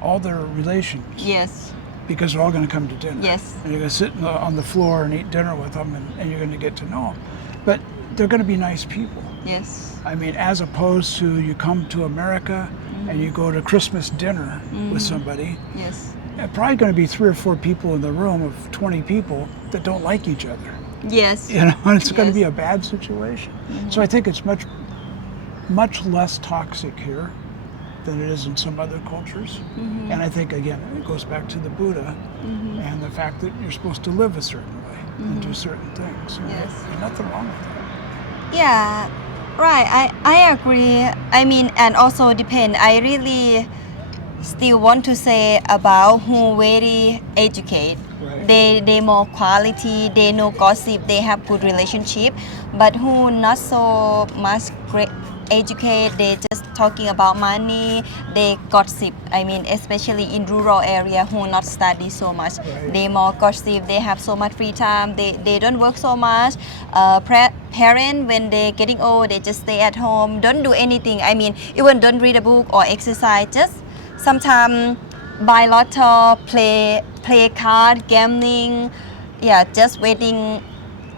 all their relations. Yes. Because they're all going to come to dinner. Yes. And you're going to sit on the floor and eat dinner with them, and you're going to get to know them. But they're going to be nice people. Yes. I mean, as opposed to you come to America and you go to Christmas dinner with somebody, Yes. probably going to be 3 or 4 people in the room of 20 people that don't like each other. Yes. And it's going to Yes. be a bad situation. So I think it's much less toxic here than it is in some other cultures. And I think, again, it goes back to the Buddha and the fact that you're supposed to live a certain way and do certain things. So Yes. there's nothing wrong with that. Yeah. Right. I agree. I mean, and also depend. I really still want to say about who very educate. Right. They more quality. They know gossip. They have good relationship. But who not so much great educate. They just talking about money. They gossip. I mean, especially in rural area who not study so much. Right. They more gossip. They have so much free time. They don't work so much. Parents when they getting old, they just stay at home. Don't do anything. I mean, even don't read a book or exercise. Just sometimes buy lotto, play card, gambling. Yeah, just waiting.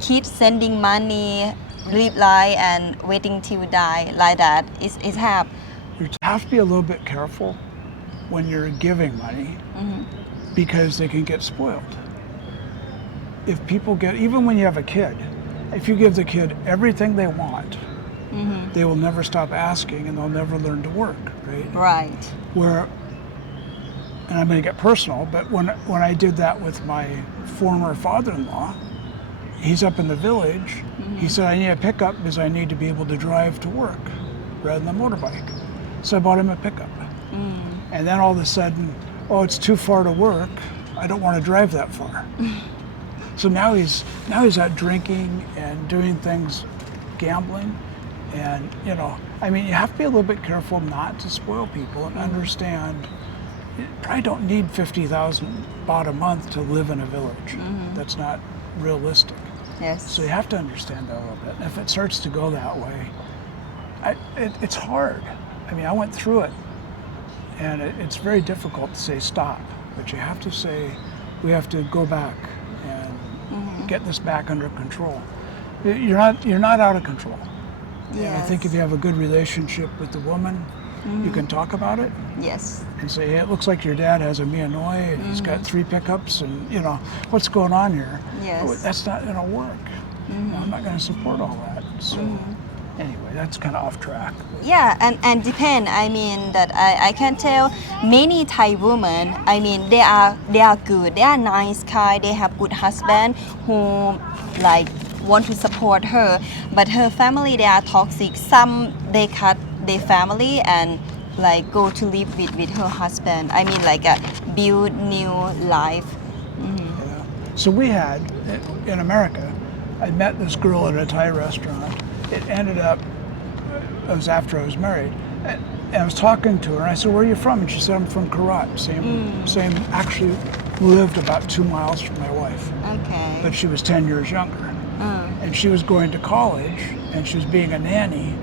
Kids sending money, live life and waiting till die like that. Is have. You have to be a little bit careful when you're giving money because they can get spoiled. If people even when you have a kid, if you give the kid everything they want, they will never stop asking and they'll never learn to work, right? Right. And I'm going to get personal, but when I did that with my former father-in-law, he's up in the village. He said, I need a pickup because I need to be able to drive to work rather than a motorbike. So I bought him a pickup. And then all of a sudden, it's too far to work. I don't want to drive that far. So now he's out drinking and doing things, gambling. And, I mean, you have to be a little bit careful not to spoil people and understand you probably don't need 50,000 baht a month to live in a village. That's not realistic. Yes. So you have to understand that a little bit. If it starts to go that way, it's hard. I mean, I went through it, and it's very difficult to say stop. But you have to say, we have to go back and get this back under control. You're not out of control. Yes. And I think if you have a good relationship with the woman, you can talk about it. Yes. And say, hey, it looks like your dad has a Mia Noi and he's got 3 pickups and, what's going on here? Yes. That's not going to work. I'm not going to support all that. So anyway, that's kind of off track. Yeah, and depend. I mean that I can tell many Thai women. I mean they are good. They are nice, kind. They have good husband who like want to support her, but her family they are toxic. Some they cut their family and like go to live with her husband. I mean like build new life. Yeah. So we had in America, I met this girl at a Thai restaurant. It ended up, it was after I was married, And I was talking to her, and I said, "Where are you from?" And she said, "I'm from Karat." Same. Actually, lived about 2 miles from my wife, Okay. but she was 10 years younger, and she was going to college, and she was being a nanny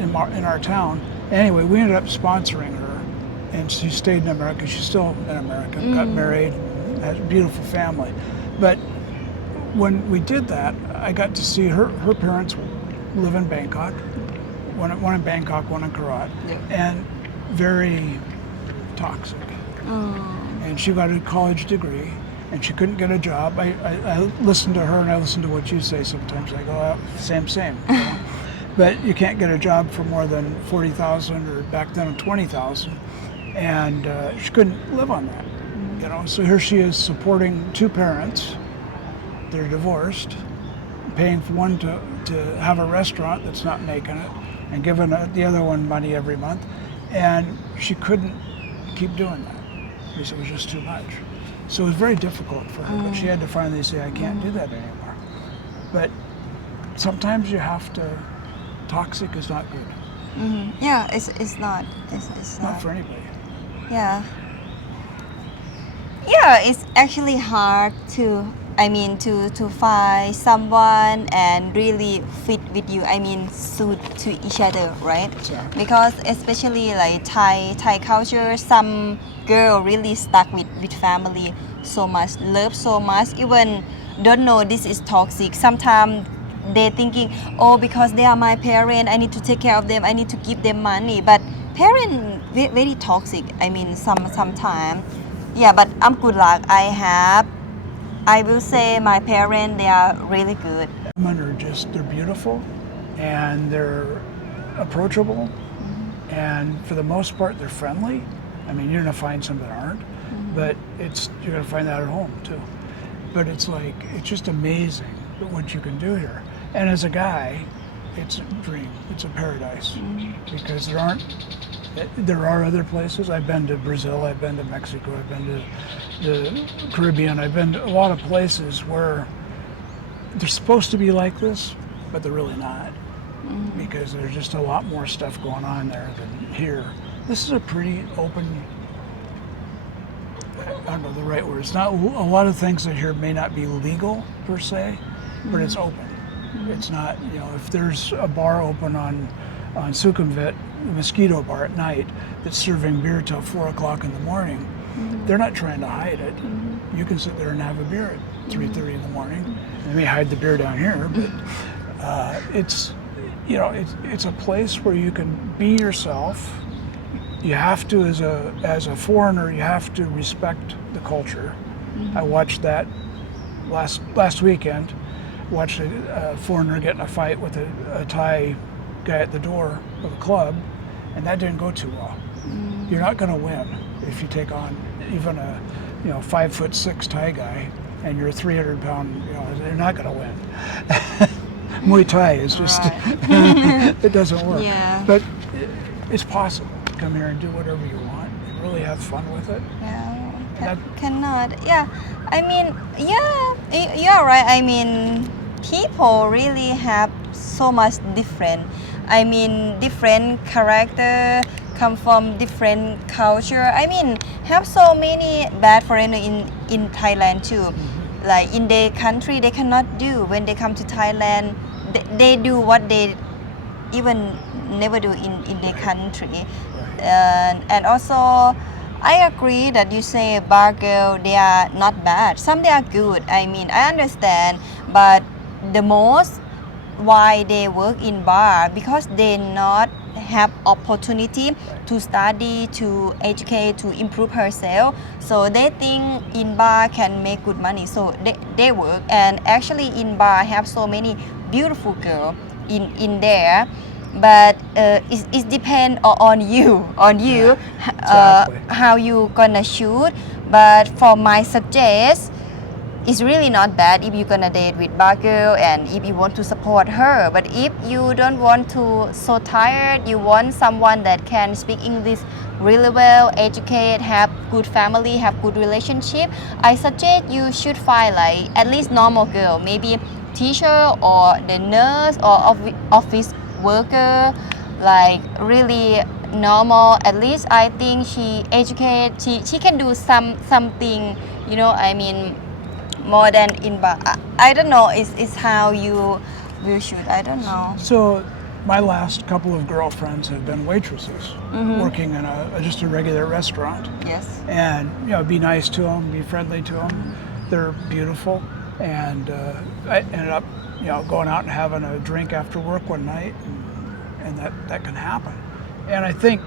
in our town. Anyway, we ended up sponsoring her, and she stayed in America. She's still in America. Got married, and has a beautiful family. But when we did that, I got to see her. Her parents live in Bangkok. One in Bangkok, one in Karat, and very toxic. And she got a college degree, and she couldn't get a job. I listened to her, and I listened to what you say sometimes. I go, oh, same. You know? But you can't get a job for more than 40,000, or back then 20,000, and she couldn't live on that. You know, so here she is supporting 2 parents. They're divorced, paying for one to have a restaurant that's not making it, and giving the other one money every month, and she couldn't keep doing that because it was just too much. So it was very difficult for her, but she had to finally say, I can't do that anymore. But sometimes you have to, toxic is not good. Yeah, it's not. It's Not for anybody. Yeah. Yeah, it's actually hard to find someone and really fit with you. Suit to each other, right? Exactly. Because especially like Thai culture, some girl really stuck with family so much, love so much, even don't know this is toxic. Sometimes they thinking, oh, because they are my parent, I need to take care of them, I need to give them money. But parent very toxic. Sometimes. Yeah, but I'm good luck. I will say my parents, they are really good. Women are they're beautiful, and they're approachable, and for the most part, they're friendly. You're gonna find some that aren't, but you're gonna find that at home too. But it's just amazing what you can do here. And as a guy, it's a dream. It's a paradise because there are other places. I've been to Brazil, I've been to Mexico, I've been to the Caribbean, I've been to a lot of places where they're supposed to be like this, but they're really not, because there's just a lot more stuff going on there than here. This is a pretty open, I don't know the right word. It's not, a lot of things that here may not be legal per se, but it's open. It's not, if there's a bar open on Sukhumvit, a mosquito bar at night that's serving beer till 4 o'clock in the morning, they're not trying to hide it. You can sit there and have a beer at 3:30 in the morning. They may hide the beer down here, but it's a place where you can be yourself. You have to, as a foreigner, you have to respect the culture. I watched that last weekend. Watched a foreigner get in a fight with a Thai guy at the door of a club, and that didn't go too well. You're not going to win if you take on even a 5'6" Thai guy, and you're a 300-pound. You're not going to win. Muay Thai is just it doesn't work. Yeah. But it's possible to come here and do whatever you want and really have fun with it. Yeah, cannot. Yeah, you're right. People really have so much different. Different character, come from different culture. Have so many bad foreigners in Thailand too. Like in their country, they cannot do. When they come to Thailand, they do what they even never do in their country. And also, I agree that you say bar girl, they are not bad. Some they are good. I understand, but the most why they work in bar because they not have opportunity to study, to educate, to improve herself. So they think in bar can make good money. So they work, and actually in bar have so many beautiful girls in there. But it depends on you Exactly. how you gonna shoot. But for my suggest, it's really not bad if you're gonna date with bar girl and if you want to support her. But if you don't want to so tired, you want someone that can speak English really well, educate, have good family, have good relationship, I suggest you should find like at least normal girl, maybe teacher or the nurse or office worker, like really normal. At least I think she educate. She can do something. You know, I mean, more than in bar. I don't know. Is how you shoot. I don't know. So my last couple of girlfriends have been waitresses, working in just a regular restaurant. Yes. And be nice to them, be friendly to them. They're beautiful, and I ended up going out and having a drink after work one night, and that can happen. And I think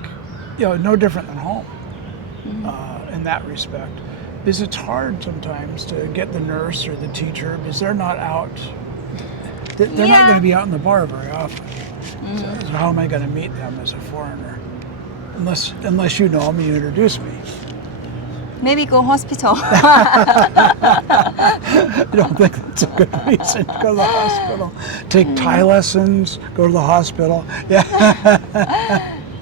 no different than home in that respect, because it's hard sometimes to get the nurse or the teacher because they're not out. They're not going to be out in the bar very often. So how am I going to meet them as a foreigner? Unless you know them and you introduce me. Maybe go hospital. I don't think that's a good reason to go to the hospital. Take Thai lessons, go to the hospital. Yeah.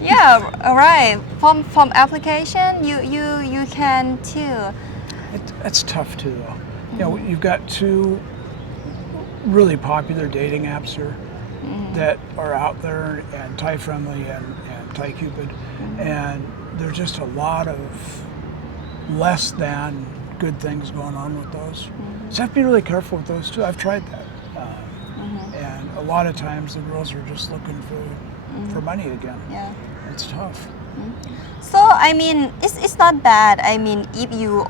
Yeah, right. From application, you can too. It's tough too, though. You've got two really popular dating apps here that are out there, and Thai Friendly and Thai Cupid, and there's just a lot of less than good things going on with those. So I have to be really careful with those too. I've tried that, and a lot of times the girls are just looking for money again. Yeah. It's tough. So I mean, it's not bad. I mean, if you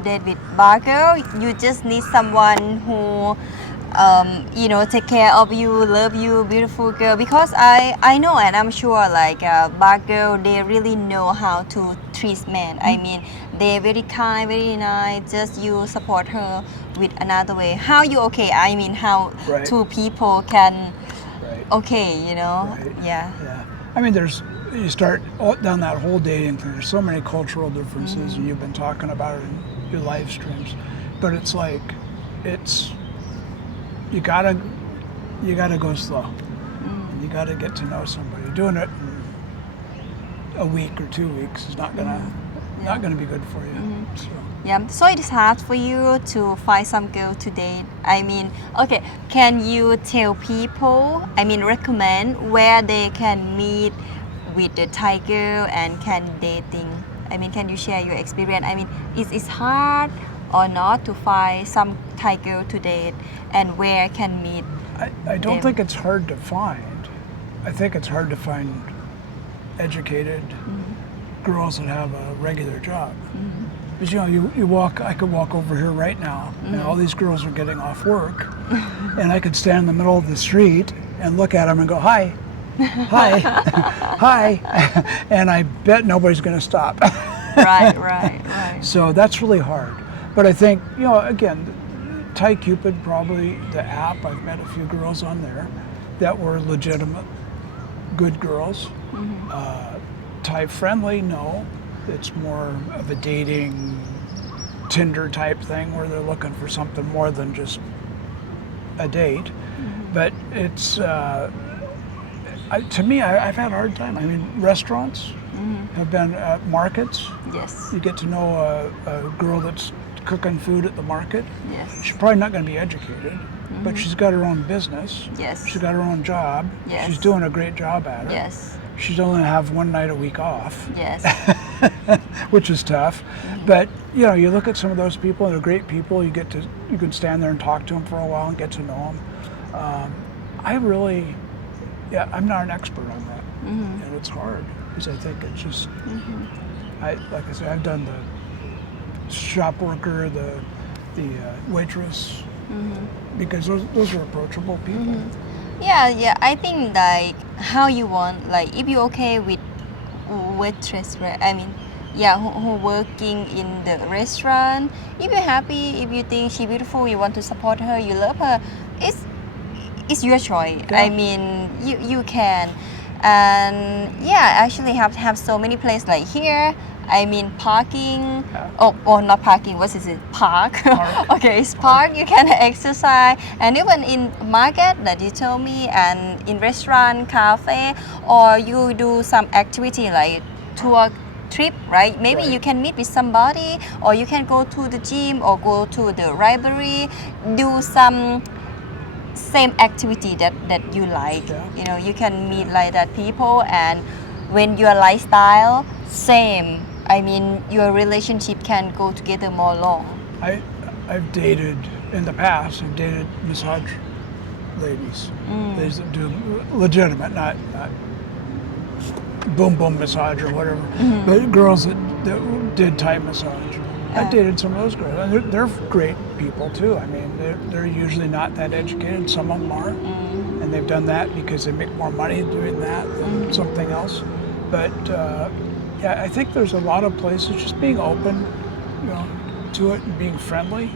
date with bar girl, you just need someone who, take care of you, love you, beautiful girl. Because I know, and I'm sure, like bar girl, they really know how to treat men. I mean, they're very kind, very nice. Just you support her with another way. How you okay? I mean, how two people can okay, Right. Yeah. I mean, you start down that whole dating thing. There's so many cultural differences, and you've been talking about it in your live streams. But it's like, you gotta go slow. And you gotta get to know somebody. Doing it in a week or 2 weeks is not gonna be good for you. So. Yeah, so it is hard for you to find some girl to date. I mean, okay, can you tell people, recommend where they can meet with the Thai girl and can dating? I mean, can you share your experience? I mean, is it hard or not to find some Thai girl to date, and where can meet? I don't think it's hard to find. I think it's hard to find educated girls that have a regular job. Because I could walk over here right now, and all these girls are getting off work, and I could stand in the middle of the street and look at them and go, hi, hi, hi, and I bet nobody's going to stop. Right. So that's really hard. But I think, again, Thai Cupid, probably the app, I've met a few girls on there that were legitimate, good girls. Thai Friendly, no. It's more of a dating Tinder type thing where they're looking for something more than just a date. But it's, to me, I've had a hard time. I mean, restaurants have been at markets. Yes. You get to know a girl that's cooking food at the market. Yes. She's probably not going to be educated, but she's got her own business. Yes. She's got her own job. Yes. She's doing a great job at it. Yes. She's only going to have one night a week off. Yes. Which is tough. But you look at some of those people, and they're great people. You can stand there and talk to them for a while and get to know them. I'm not an expert on that, and it's hard because I think it's just. Like I said, I've done the shop worker, the waitress, because those are approachable people. Yeah. I think like how you want, like if you're okay with waitress, right? I mean, who working in the restaurant. If you're happy, if you think she's beautiful, you want to support her, you love her, it's your choice. Yeah. I mean, you can, and actually have so many places like here. I mean, parking. Oh, not parking. What is it? Park. Okay, it's park. You can exercise, and even in market that you told me, and in restaurant, cafe, or you do some activity like tour trip, right? Maybe you can meet with somebody, or you can go to the gym or go to the library, do some same activity that you like. You can meet like that people, and when your lifestyle same, I mean your relationship can go together more long. I've dated in the past. I've dated massage ladies. They do legitimate, not boom boom massage or whatever, but girls that did Thai massage. I dated some of those girls. And they're great people too. I mean, they're usually not that educated. Some of them are, and they've done that because they make more money doing that than something else. But yeah, I think there's a lot of places just being open, you know, to it and being friendly.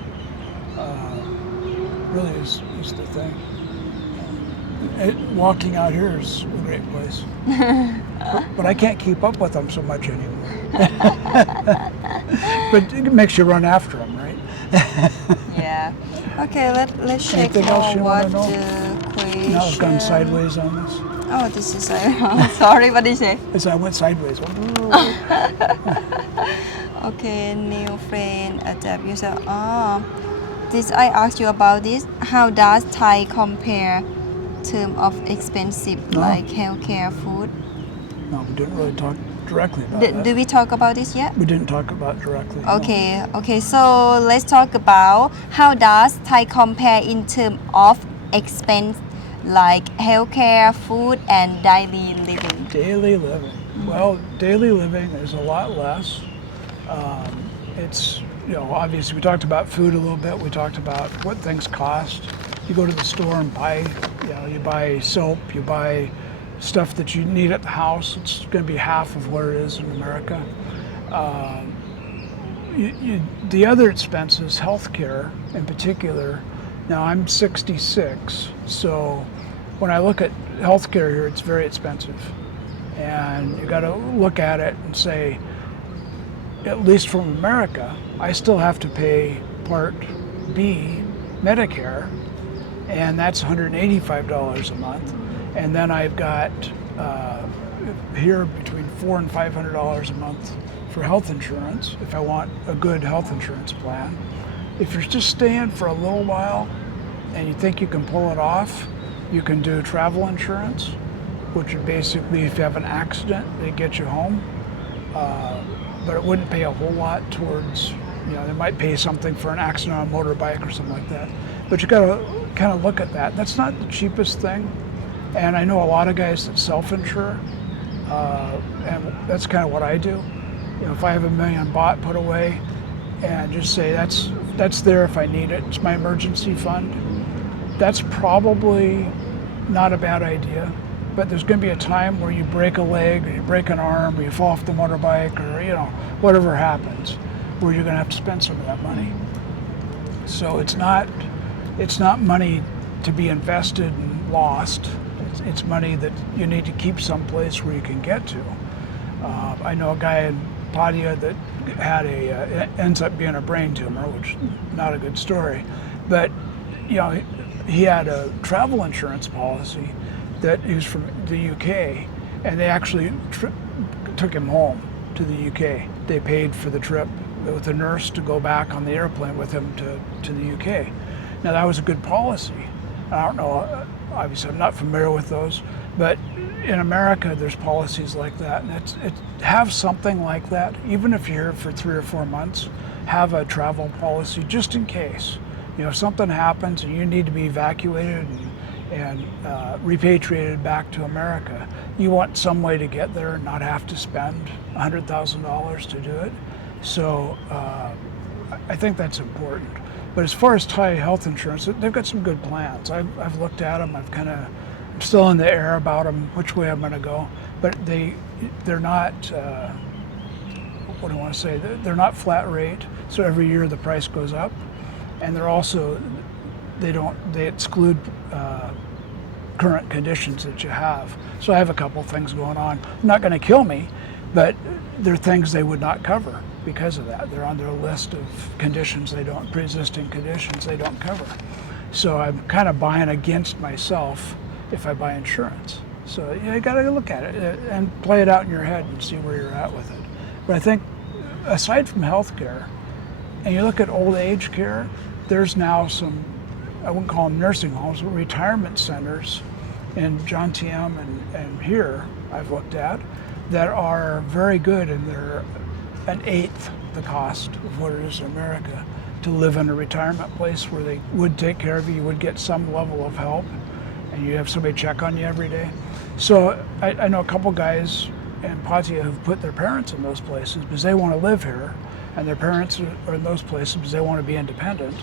Really is the thing. Walking out here is a great place, but I can't keep up with them so much anymore. But it makes you run after them, right? Yeah. Okay, let's check Anything else you what want to know? the question. Now I've gone sideways on this. Oh, this is sorry, what did you say? As I went sideways. Okay, new friend, adapt yourself. This I asked you about this. How does Thai compare term of expensive like healthcare, food? No, we didn't really talk directly about that. Do we talk about this yet? We didn't talk about directly. no. Okay, so let's talk about how does Thai compare in terms of expense like healthcare, food, and daily living. Daily living. Well, daily living is a lot less. It's, you know, obviously we talked about food a little bit. We talked about what things cost. You go to the store and buy, you know, you buy soap, you buy stuff that you need at the house. It's going to be half of what it is in America. The other expenses, healthcare in particular. Now I'm 66, so when I look at healthcare here, it's very expensive, and you got to look at it and say, at least from America, I still have to pay Part B Medicare, and that's $185 a month, and then I've got here between $400 and $500 a month for health insurance if I want a good health insurance plan. If you're just staying for a little while and you think you can pull it off, you can do travel insurance, which would basically, if you have an accident, they get you home. But it wouldn't pay a whole lot towards, you know, they might pay something for an accident on a motorbike or something like that. But you gotta kind of look at that. That's not the cheapest thing. And I know a lot of guys that self-insure, and that's kind of what I do. You know, if I have $1 million bought, put away, and just say that's there if I need it. It's my emergency fund. That's probably not a bad idea, but there's going to be a time where you break a leg or you break an arm or you fall off the motorbike or, you know, whatever happens, where you're going to have to spend some of that money. So it's not money to be invested and lost. It's money that you need to keep someplace where you can get to. I know a guy in Pattaya that had ends up being a brain tumor, which is not a good story, but you know, he had a travel insurance policy that he was from the UK, and they actually took him home to the UK. They paid for the trip with a nurse to go back on the airplane with him to the UK. Now that was a good policy. I don't know, obviously I'm not familiar with those, but in America there's policies like that, and have something like that, even if you're here for 3 or 4 months, have a travel policy just in case. You know, if something happens and you need to be evacuated and repatriated back to America, you want some way to get there and not have to spend $100,000 to do it. So I think that's important. But as far as Thai health insurance, they've got some good plans. I've looked at them. I'm still in the air about them, which way I'm going to go. But they're not, what do I want to say? They're not flat rate. So every year the price goes up. And they're also, they exclude current conditions that you have. So I have a couple things going on. Not going to kill me, but they're things they would not cover because of that. They're on their list of conditions pre-existing conditions they don't cover. So I'm kind of buying against myself if I buy insurance. So you got to look at it and play it out in your head and see where you're at with it. But I think aside from healthcare, and you look at old age care, there's now some, I wouldn't call them nursing homes, but retirement centers in Jomtien and here I've looked at, that are very good, and they're an eighth the cost of what it is in America to live in a retirement place where they would take care of you, you would get some level of help, and you have somebody check on you every day. So I know a couple guys in Pattaya who've put their parents in those places because they want to live here, and their parents are in those places because they want to be independent.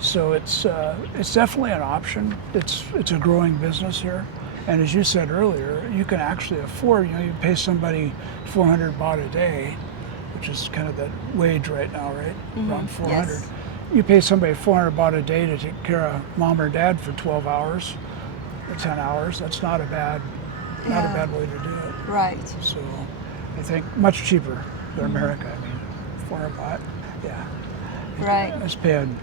So it's definitely an option. It's a growing business here, and as you said earlier, you can actually afford. You pay somebody 400 baht a day, which is kind of the wage right now, right? Around 400. Yes. You pay somebody 400 baht a day to take care of mom or dad for 12 hours or 10 hours. That's not a bad way to do it. Right. So I think much cheaper than America. I mean, 400 baht, yeah. Right. I was paying,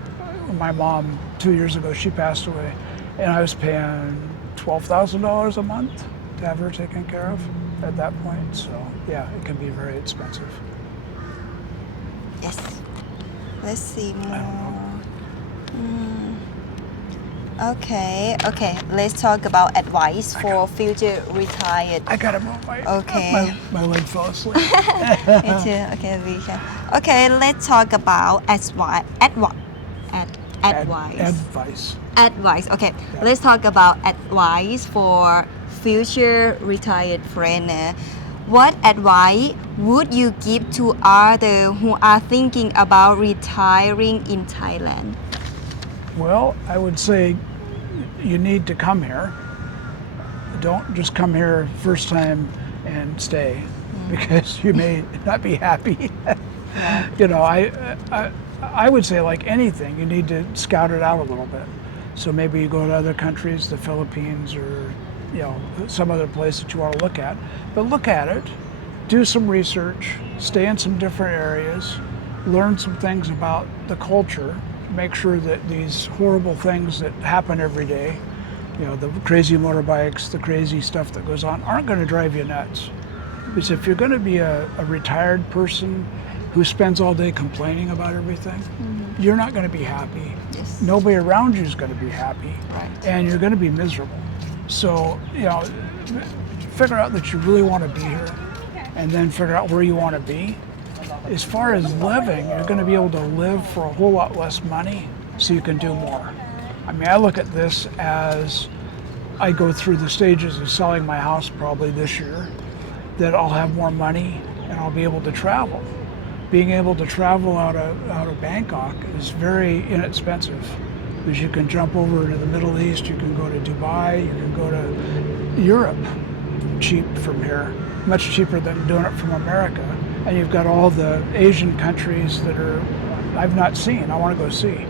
my mom 2 years ago, she passed away, and I was paying $12,000 a month to have her taken care of at that point. So yeah, it can be very expensive. Yes. Let's see I don't know. more. Okay. Let's talk about advice for future retired. I gotta move Okay. my leg fell asleep. Me too. Okay, we can. Okay, let's talk about advice. Advice. Okay, Yeah. let's talk about advice for future retired friend. What advice would you give to others who are thinking about retiring in Thailand? Well, I would say you need to come here. Don't just come here first time and stay, because you may not be happy. You know, I would say, like anything, you need to scout it out a little bit. So maybe you go to other countries, the Philippines, or some other place that you want to look at. But look at it, do some research, stay in some different areas, learn some things about the culture, make sure that these horrible things that happen every day, the crazy motorbikes, the crazy stuff that goes on, aren't going to drive you nuts. Because if you're going to be a retired person who spends all day complaining about everything, you're not going to be happy. Yes. Nobody around you is going to be happy. Right. And you're going to be miserable. So, figure out that you really want to be here, and then figure out where you want to be. As far as living, you're going to be able to live for a whole lot less money, so you can do more. I mean, I look at this as I go through the stages of selling my house probably this year, that I'll have more money and I'll be able to travel. Being able to travel out of Bangkok is very inexpensive, because you can jump over to the Middle East, you can go to Dubai, you can go to Europe cheap from here, much cheaper than doing it from America. And you've got all the Asian countries that I've not seen, I want to go see.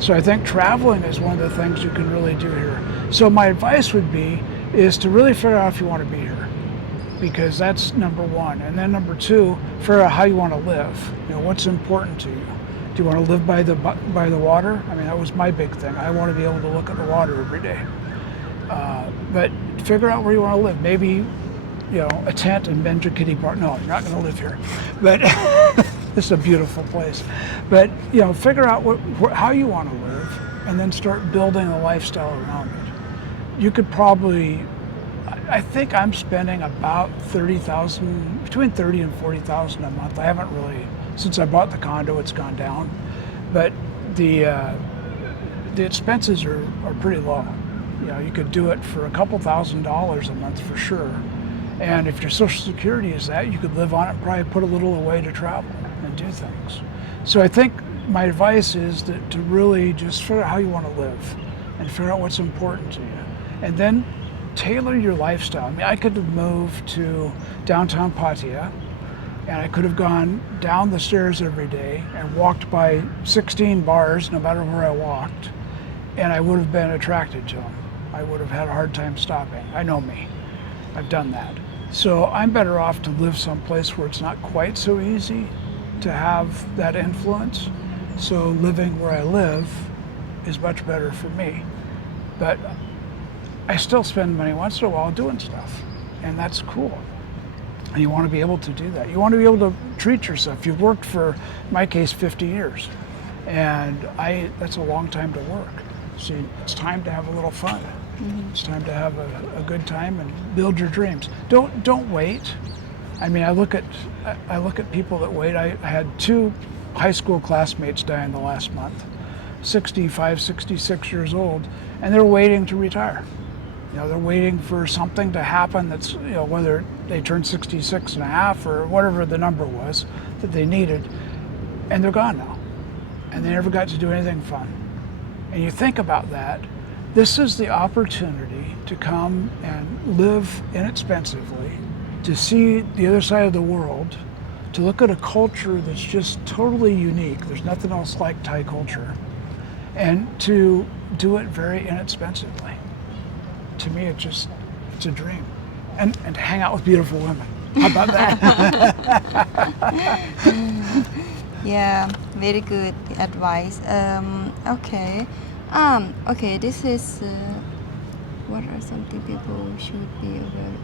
So I think traveling is one of the things you can really do here. So my advice would be is to really figure out if you want to be here, because that's number one. And then number two, figure out how you want to live. What's important to you. Do you want to live by the water? I mean, that was my big thing. I want to be able to look at the water every day. But figure out where you want to live. Maybe, a tent in Buymeacoffee Park. No, you're not going to live here. But this is a beautiful place. But, figure out how you want to live, and then start building a lifestyle around it. You could probably, I think I'm spending about $30,000, between $30,000 and $40,000 a month. I haven't really, since I bought the condo, it's gone down. But the expenses are pretty low. You could do it for a couple $1,000s a month for sure. And if your Social Security is that, you could live on it and probably put a little away to travel and do things. So I think my advice is that to really just figure out how you want to live and figure out what's important to you. And then tailor your lifestyle. I mean, I could have moved to downtown Pattaya, and I could have gone down the stairs every day and walked by 16 bars no matter where I walked, and I would have been attracted to them. I would have had a hard time stopping. I know me. I've done that. So I'm better off to live someplace where it's not quite so easy to have that influence. So living where I live is much better for me. But I still spend money once in a while doing stuff, and that's cool. And you want to be able to do that. You want to be able to treat yourself. You've worked for, in my case, 50 years, and that's a long time to work. So it's time to have a little fun. It's time to have a good time and build your dreams. Don't wait. I mean, I look at people that wait. I had 2 high school classmates die in the last month, 65, 66 years old, and they're waiting to retire. You know, they're waiting for something to happen that's, you know, whether they turn 66 and a half or whatever the number was that they needed, and they're gone now. And they never got to do anything fun. And you think about that, this is the opportunity to come and live inexpensively, to see the other side of the world, to look at a culture that's just totally unique. There's nothing else like Thai culture. And to do it very inexpensively. To me, it's a dream. And to hang out with beautiful women. How about that? Yeah, very good advice. Okay. Okay, this is what are something people should be aware?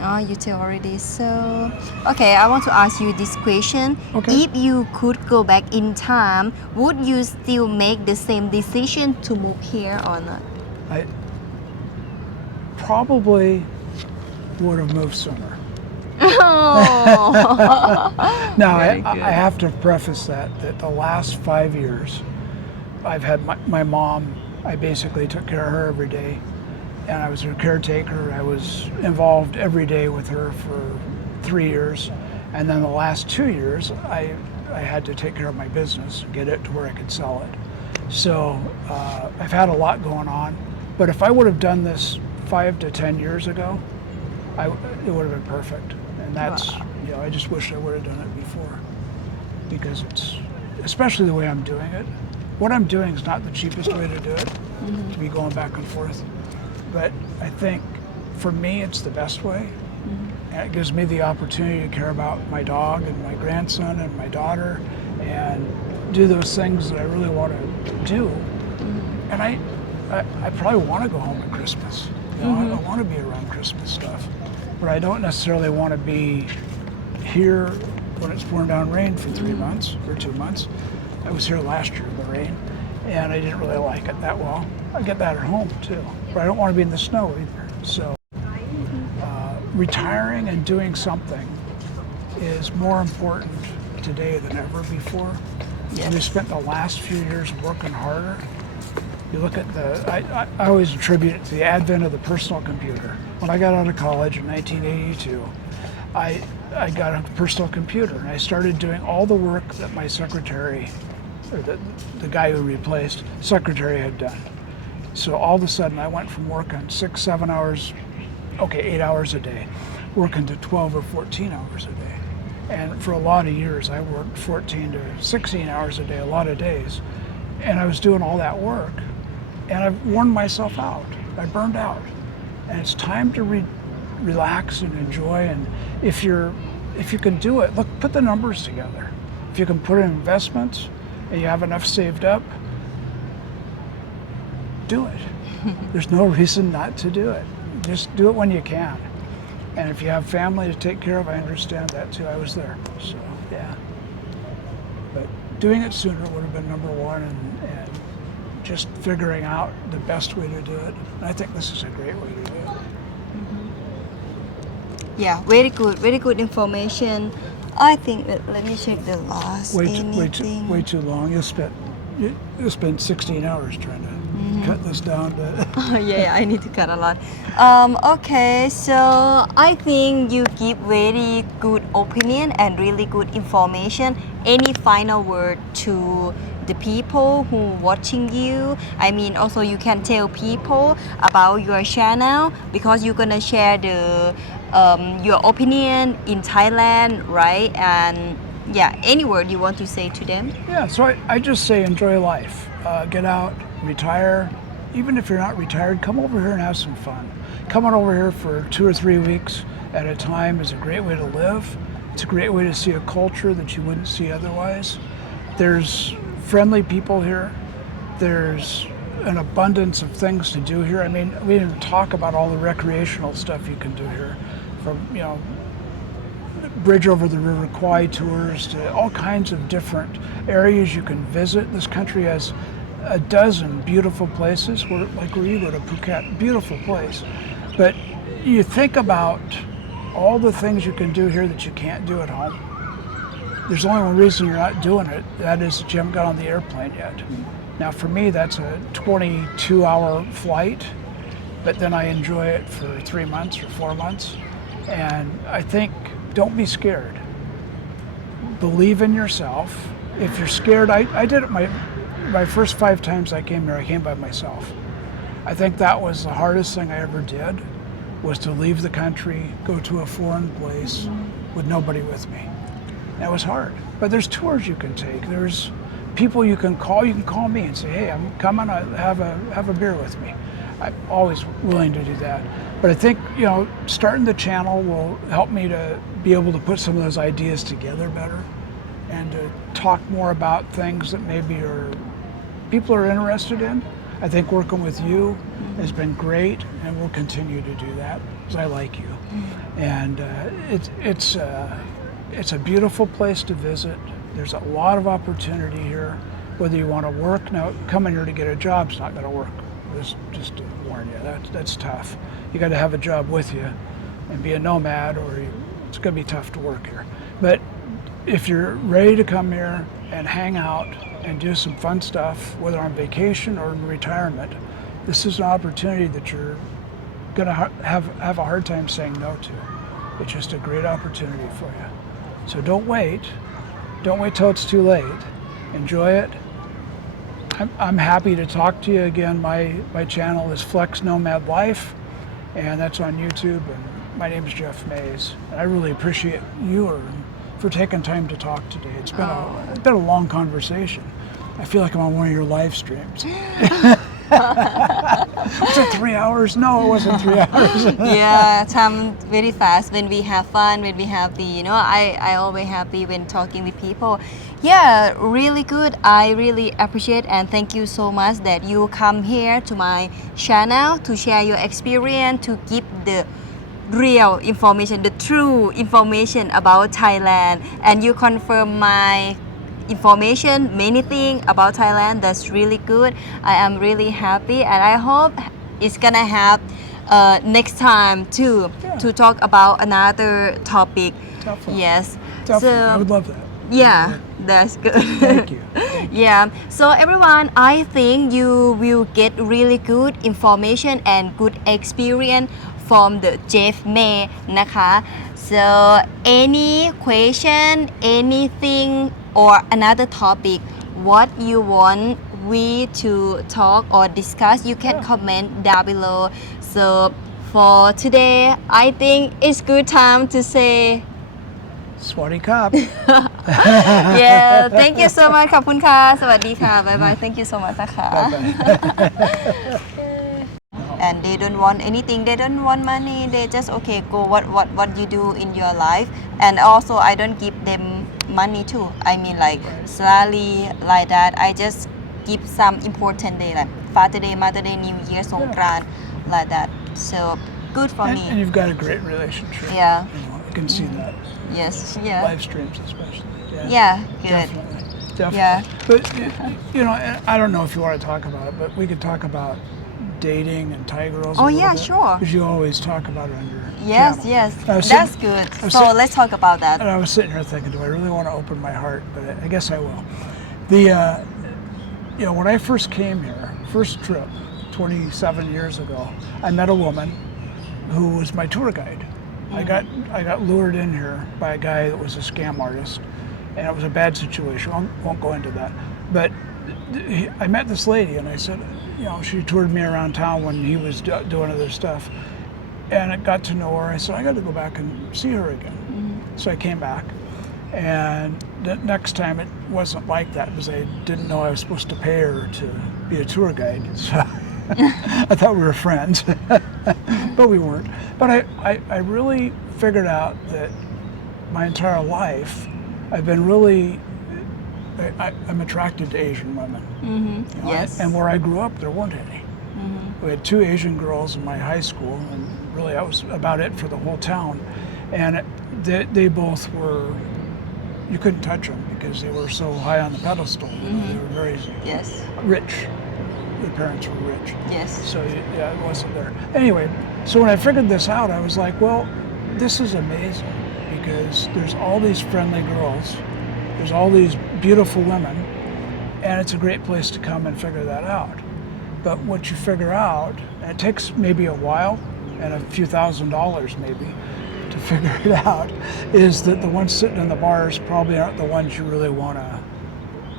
Oh, you tell already. So, okay, I want to ask you this question. Okay. If you could go back in time, would you still make the same decision to move here or not? I probably would have moved sooner. Oh. Now, Very good. I have to preface that the last 5 years, I've had my mom, I basically took care of her every day, and I was her caretaker. I was involved every day with her for 3 years, and then the last 2 years, I had to take care of my business and get it to where I could sell it. So I've had a lot going on, but if I would have done this 5 to 10 years ago, it would have been perfect. And that's, Wow. you know, I just wish I would have done it before, because it's, especially the way I'm doing it. What I'm doing is not the cheapest way to do it, to be going back and forth. But I think for me, it's the best way. And it gives me the opportunity to care about my dog and my grandson and my daughter and do those things that I really want to do. And I probably want to go home at Christmas. You know, I want to be around Christmas stuff. But I don't necessarily want to be here when it's pouring down rain for 3 months or 2 months. I was here last year in the rain, and I didn't really like it that well. I get that at home too, but I don't want to be in the snow either. So retiring and doing something is more important today than ever before. Yes. We spent the last few years working harder. You look at I always attribute it to the advent of the personal computer. When I got out of college in 1982, I got a personal computer, and I started doing all the work that my secretary, or the guy who replaced secretary, had done. So all of a sudden I went from working 6, 7 hours, 8 hours a day, working to 12 or 14 hours a day. And for a lot of years I worked 14 to 16 hours a day, a lot of days. And I was doing all that work, and I've worn myself out. I burned out. And it's time to relax and enjoy. And if you can do it, look, put the numbers together. If you can put in investments and you have enough saved up, do it. There's no reason not to do it. Just do it when you can. And if you have family to take care of, I understand that too. I was there, so yeah. But doing it sooner would have been number one, and just figuring out the best way to do it. And I think this is a great way to do it. Yeah, very good information. I think let me check the last Way too long. You'll spend 16 hours trying to cut this down to. Oh, yeah, I need to cut a lot. Okay, so I think you give very good opinion and really good information. Any final word to the people who watching you? I mean, also you can tell people about your channel, because you're gonna share the your opinion in Thailand, right? And yeah, any word you want to say to them? Yeah, so I just say enjoy life. Get out, retire. Even if you're not retired, come over here and have some fun. Coming over here for 2 or 3 weeks at a time is a great way to live. It's a great way to see a culture that you wouldn't see otherwise. There's friendly people here. There's an abundance of things to do here. I mean, we didn't talk about all the recreational stuff you can do here, from, you know, bridge over the River Kwai tours to all kinds of different areas you can visit. This country has a dozen beautiful places, where you go to Phuket, beautiful place. But you think about all the things you can do here that you can't do at home. There's only one reason you're not doing it. That is that you haven't got on the airplane yet. Now for me, that's a 22-hour flight, but then I enjoy it for 3 months or 4 months. And I think, don't be scared. Believe in yourself. If you're scared, I did it my first 5 times I came here, I came by myself. I think that was the hardest thing I ever did, was to leave the country, go to a foreign place with nobody with me. That was hard. But there's tours you can take. There's people you can call. You can call me and say, hey, I'm coming, have a beer with me. I'm always willing to do that. But I think, starting the channel will help me to be able to put some of those ideas together better and to talk more about things that maybe people are interested in. I think working with you has been great, and we'll continue to do that because I like you. And it's a beautiful place to visit. There's a lot of opportunity here. Whether you want to work, now coming here to get a job's not going to work. Just to warn you, that's tough. You got to have a job with you and be a nomad, or it's going to be tough to work here. But if you're ready to come here and hang out and do some fun stuff, whether on vacation or in retirement, this is an opportunity that you're going to have a hard time saying no to. It's just a great opportunity for you. So don't wait. Don't wait till it's too late. Enjoy it. I'm happy to talk to you again. My channel is Flex Nomad Life, and that's on YouTube. And my name is Jeff Mays. And I really appreciate you for taking time to talk today. It's been a long conversation. I feel like I'm on one of your live streams. Was it 3 hours? No, it wasn't 3 hours. Yeah, time very fast when we have fun, when we have I always happy when talking with people. Yeah, really good. I really appreciate and thank you so much that you come here to my channel to share your experience, to give the real information, the true information about Thailand, and you confirm my information, many things about Thailand. That's really good. I am really happy, and I hope it's gonna have next time too, to talk about another topic. Definitely. Yes. Definitely. So I would love that. yeah, that's good. Thank you. Yeah, so everyone, I think you will get really good information and good experience from the Jeff May นะคะ so any question, anything or another topic what you want we to talk or discuss, you can comment down below. So for today, I think it's good time to say Swaddy Cop. yeah, thank you so much ขอบคุณค่ะ สวัสดีค่ะ bye bye, thank you so much นะคะ and they don't want anything, they don't want money, they just okay, go what you do in your life. And also I don't give them money too, I mean like salary like that. I just give some important day like Father Day, Mother Day, New Year, Songkran, like that. So good for me. And you've got a great relationship. Yeah. I can see that. Yes, yeah. Live streams especially. Yeah, good. Definitely. Yeah. But I don't know if you want to talk about it, but we could talk about dating and Thai girls. Oh yeah, sure. Because you always talk about it on your Yes, channel. yes, I that's good. was So sitting- let's talk about that. And I was sitting here thinking, do I really want to open my heart? But I guess I will. When I first came here, first trip, 27 years ago, I met a woman who was my tour guide. I got lured in here by a guy that was a scam artist, and it was a bad situation. I won't go into that. But I met this lady, and I said, she toured me around town when he was doing other stuff. And I got to know her. I said, I got to go back and see her again. So I came back. And the next time it wasn't like that because I didn't know I was supposed to pay her to be a tour guide. So I thought we were friends, but we weren't. But I really figured out that my entire life I've been I'm attracted to Asian women. Yes. And where I grew up, there weren't any. We had 2 Asian girls in my high school, and really that was about it for the whole town. And they both were, you couldn't touch them because they were so high on the pedestal. They were very rich. The parents were rich. Yes. So yeah, it wasn't there. Anyway, so when I figured this out, I was like, well, this is amazing because there's all these friendly girls, there's all these beautiful women, and it's a great place to come and figure that out. But what you figure out, and it takes maybe a while and a few $1,000s maybe to figure it out, is that the ones sitting in the bars probably aren't the ones you really want to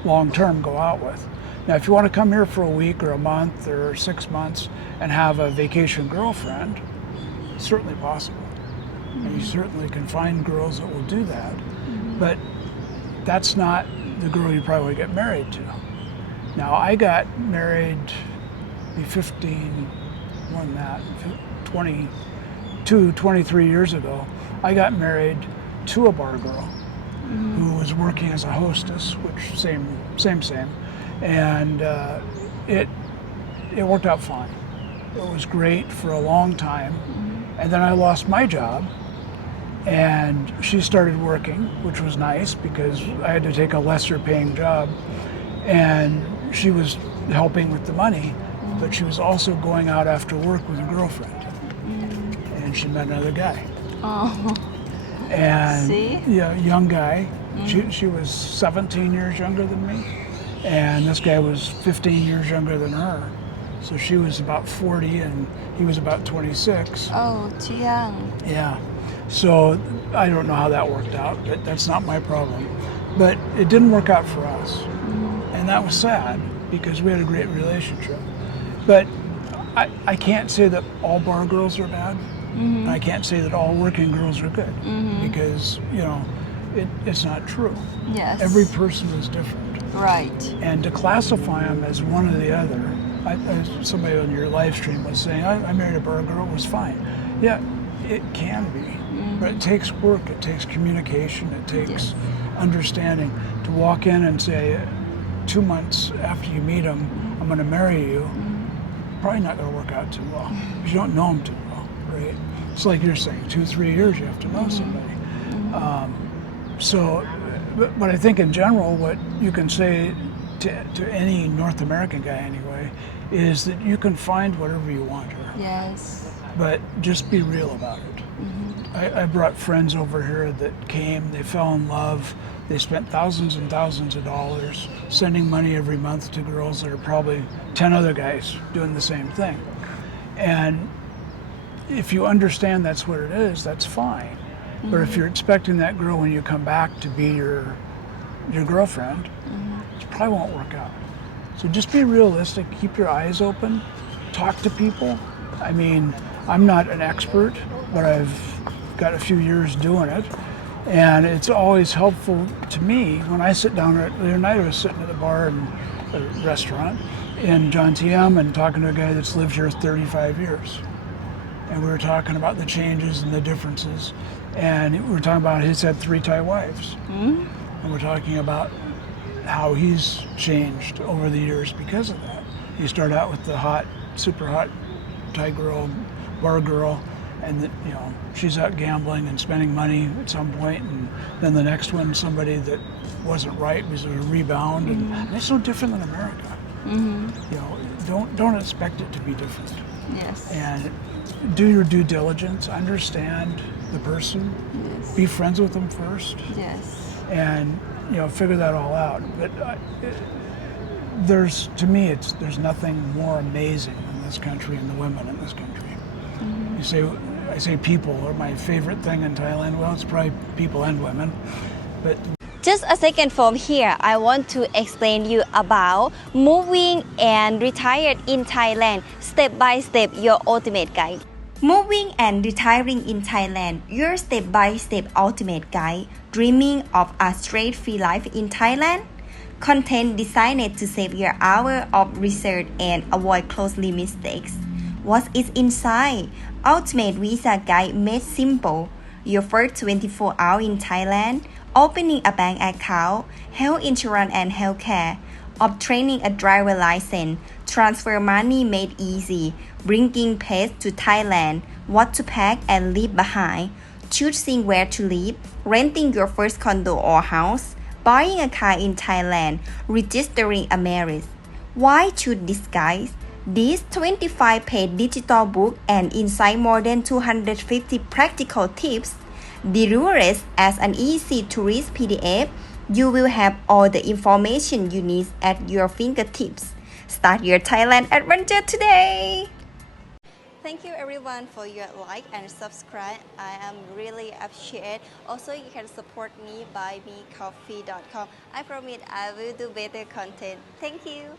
long-term go out with. Now, if you want to come here for a week or a month or 6 months and have a vacation girlfriend, it's certainly possible. And you certainly can find girls that will do that. But that's not the girl you probably would get married to. Now, I got married 15, more than that, 23 years ago. I got married to a bar girl who was working as a hostess, which same. And it worked out fine. It was great for a long time. And then I lost my job, and she started working, which was nice because I had to take a lesser paying job. And she was helping with the money, but she was also going out after work with a girlfriend. And she met another guy. Oh. And See? yeah, young guy. She was 17 years younger than me, and this guy was 15 years younger than her. So she was about 40 and he was about 26. Oh, too young. Yeah. So I don't know how that worked out, but that's not my problem. But it didn't work out for us. And that was sad because we had a great relationship. But I can't say that all bar girls are bad. I can't say that all working girls are good because, it's not true. Yes. Every person is different. Right. And to classify them as one or the other, somebody on your live stream was saying, I married a bar girl, it was fine. Yeah, it can be, but it takes work, it takes communication, it takes understanding. To walk in and say, 2 months after you meet them, I'm going to marry you, probably not going to work out too well because you don't know them too well, right? It's like you're saying, 2-3 years you have to know somebody. But I think in general, what you can say to any North American guy anyway, is that you can find whatever you want here. Yes. But just be real about it. I brought friends over here that came, they fell in love, they spent thousands and thousands of dollars sending money every month to girls. There are probably 10 other guys doing the same thing. And if you understand that's what it is, that's fine. But if you're expecting that girl when you come back to be your girlfriend, it probably won't work out. So just be realistic, keep your eyes open, talk to people. I mean, I'm not an expert, but I've got a few years doing it. And it's always helpful to me when I sit down. The other night I was sitting at a bar and a restaurant in John TM and talking to a guy that's lived here 35 years. And we were talking about the changes and the differences. And we were talking about he's had 3 Thai wives. And we're talking about how he's changed over the years because of that. He started out with the hot, super hot Thai girl, bar girl, and she's out gambling and spending money at some point, and then the next one, somebody that wasn't right, was a rebound, and it's no different than America. Don't expect it to be different. Yes. And do your due diligence, understand the person, be friends with them first. Yes. And figure that all out. But there's nothing more amazing in this country and the women in this country. I say people are my favorite thing in Thailand. Well, it's probably people and women, but. Just a second from here, I want to explain you about moving and retired in Thailand, step by step, your ultimate guide. Moving and retiring in Thailand, your step-by-step ultimate guide. Dreaming of a stress-free life in Thailand? Content designed to save your hour of research and avoid costly mistakes. What is inside? Ultimate Visa Guide made simple. Your first 24 hours in Thailand, opening a bank account, health insurance and healthcare, obtaining a driver license, transfer money made easy, bringing pets to Thailand, what to pack and leave behind, choosing where to live, renting your first condo or house, buying a car in Thailand, registering a marriage. Why choose this guide? This 25-page digital book and inside more than 250 practical tips, delivered as an easy-to-read PDF, you will have all the information you need at your fingertips. Start your Thailand adventure today! Thank you everyone for your like and subscribe. I am really appreciate. Also, you can support me by Buymeacoffee.com. I promise I will do better content. Thank you.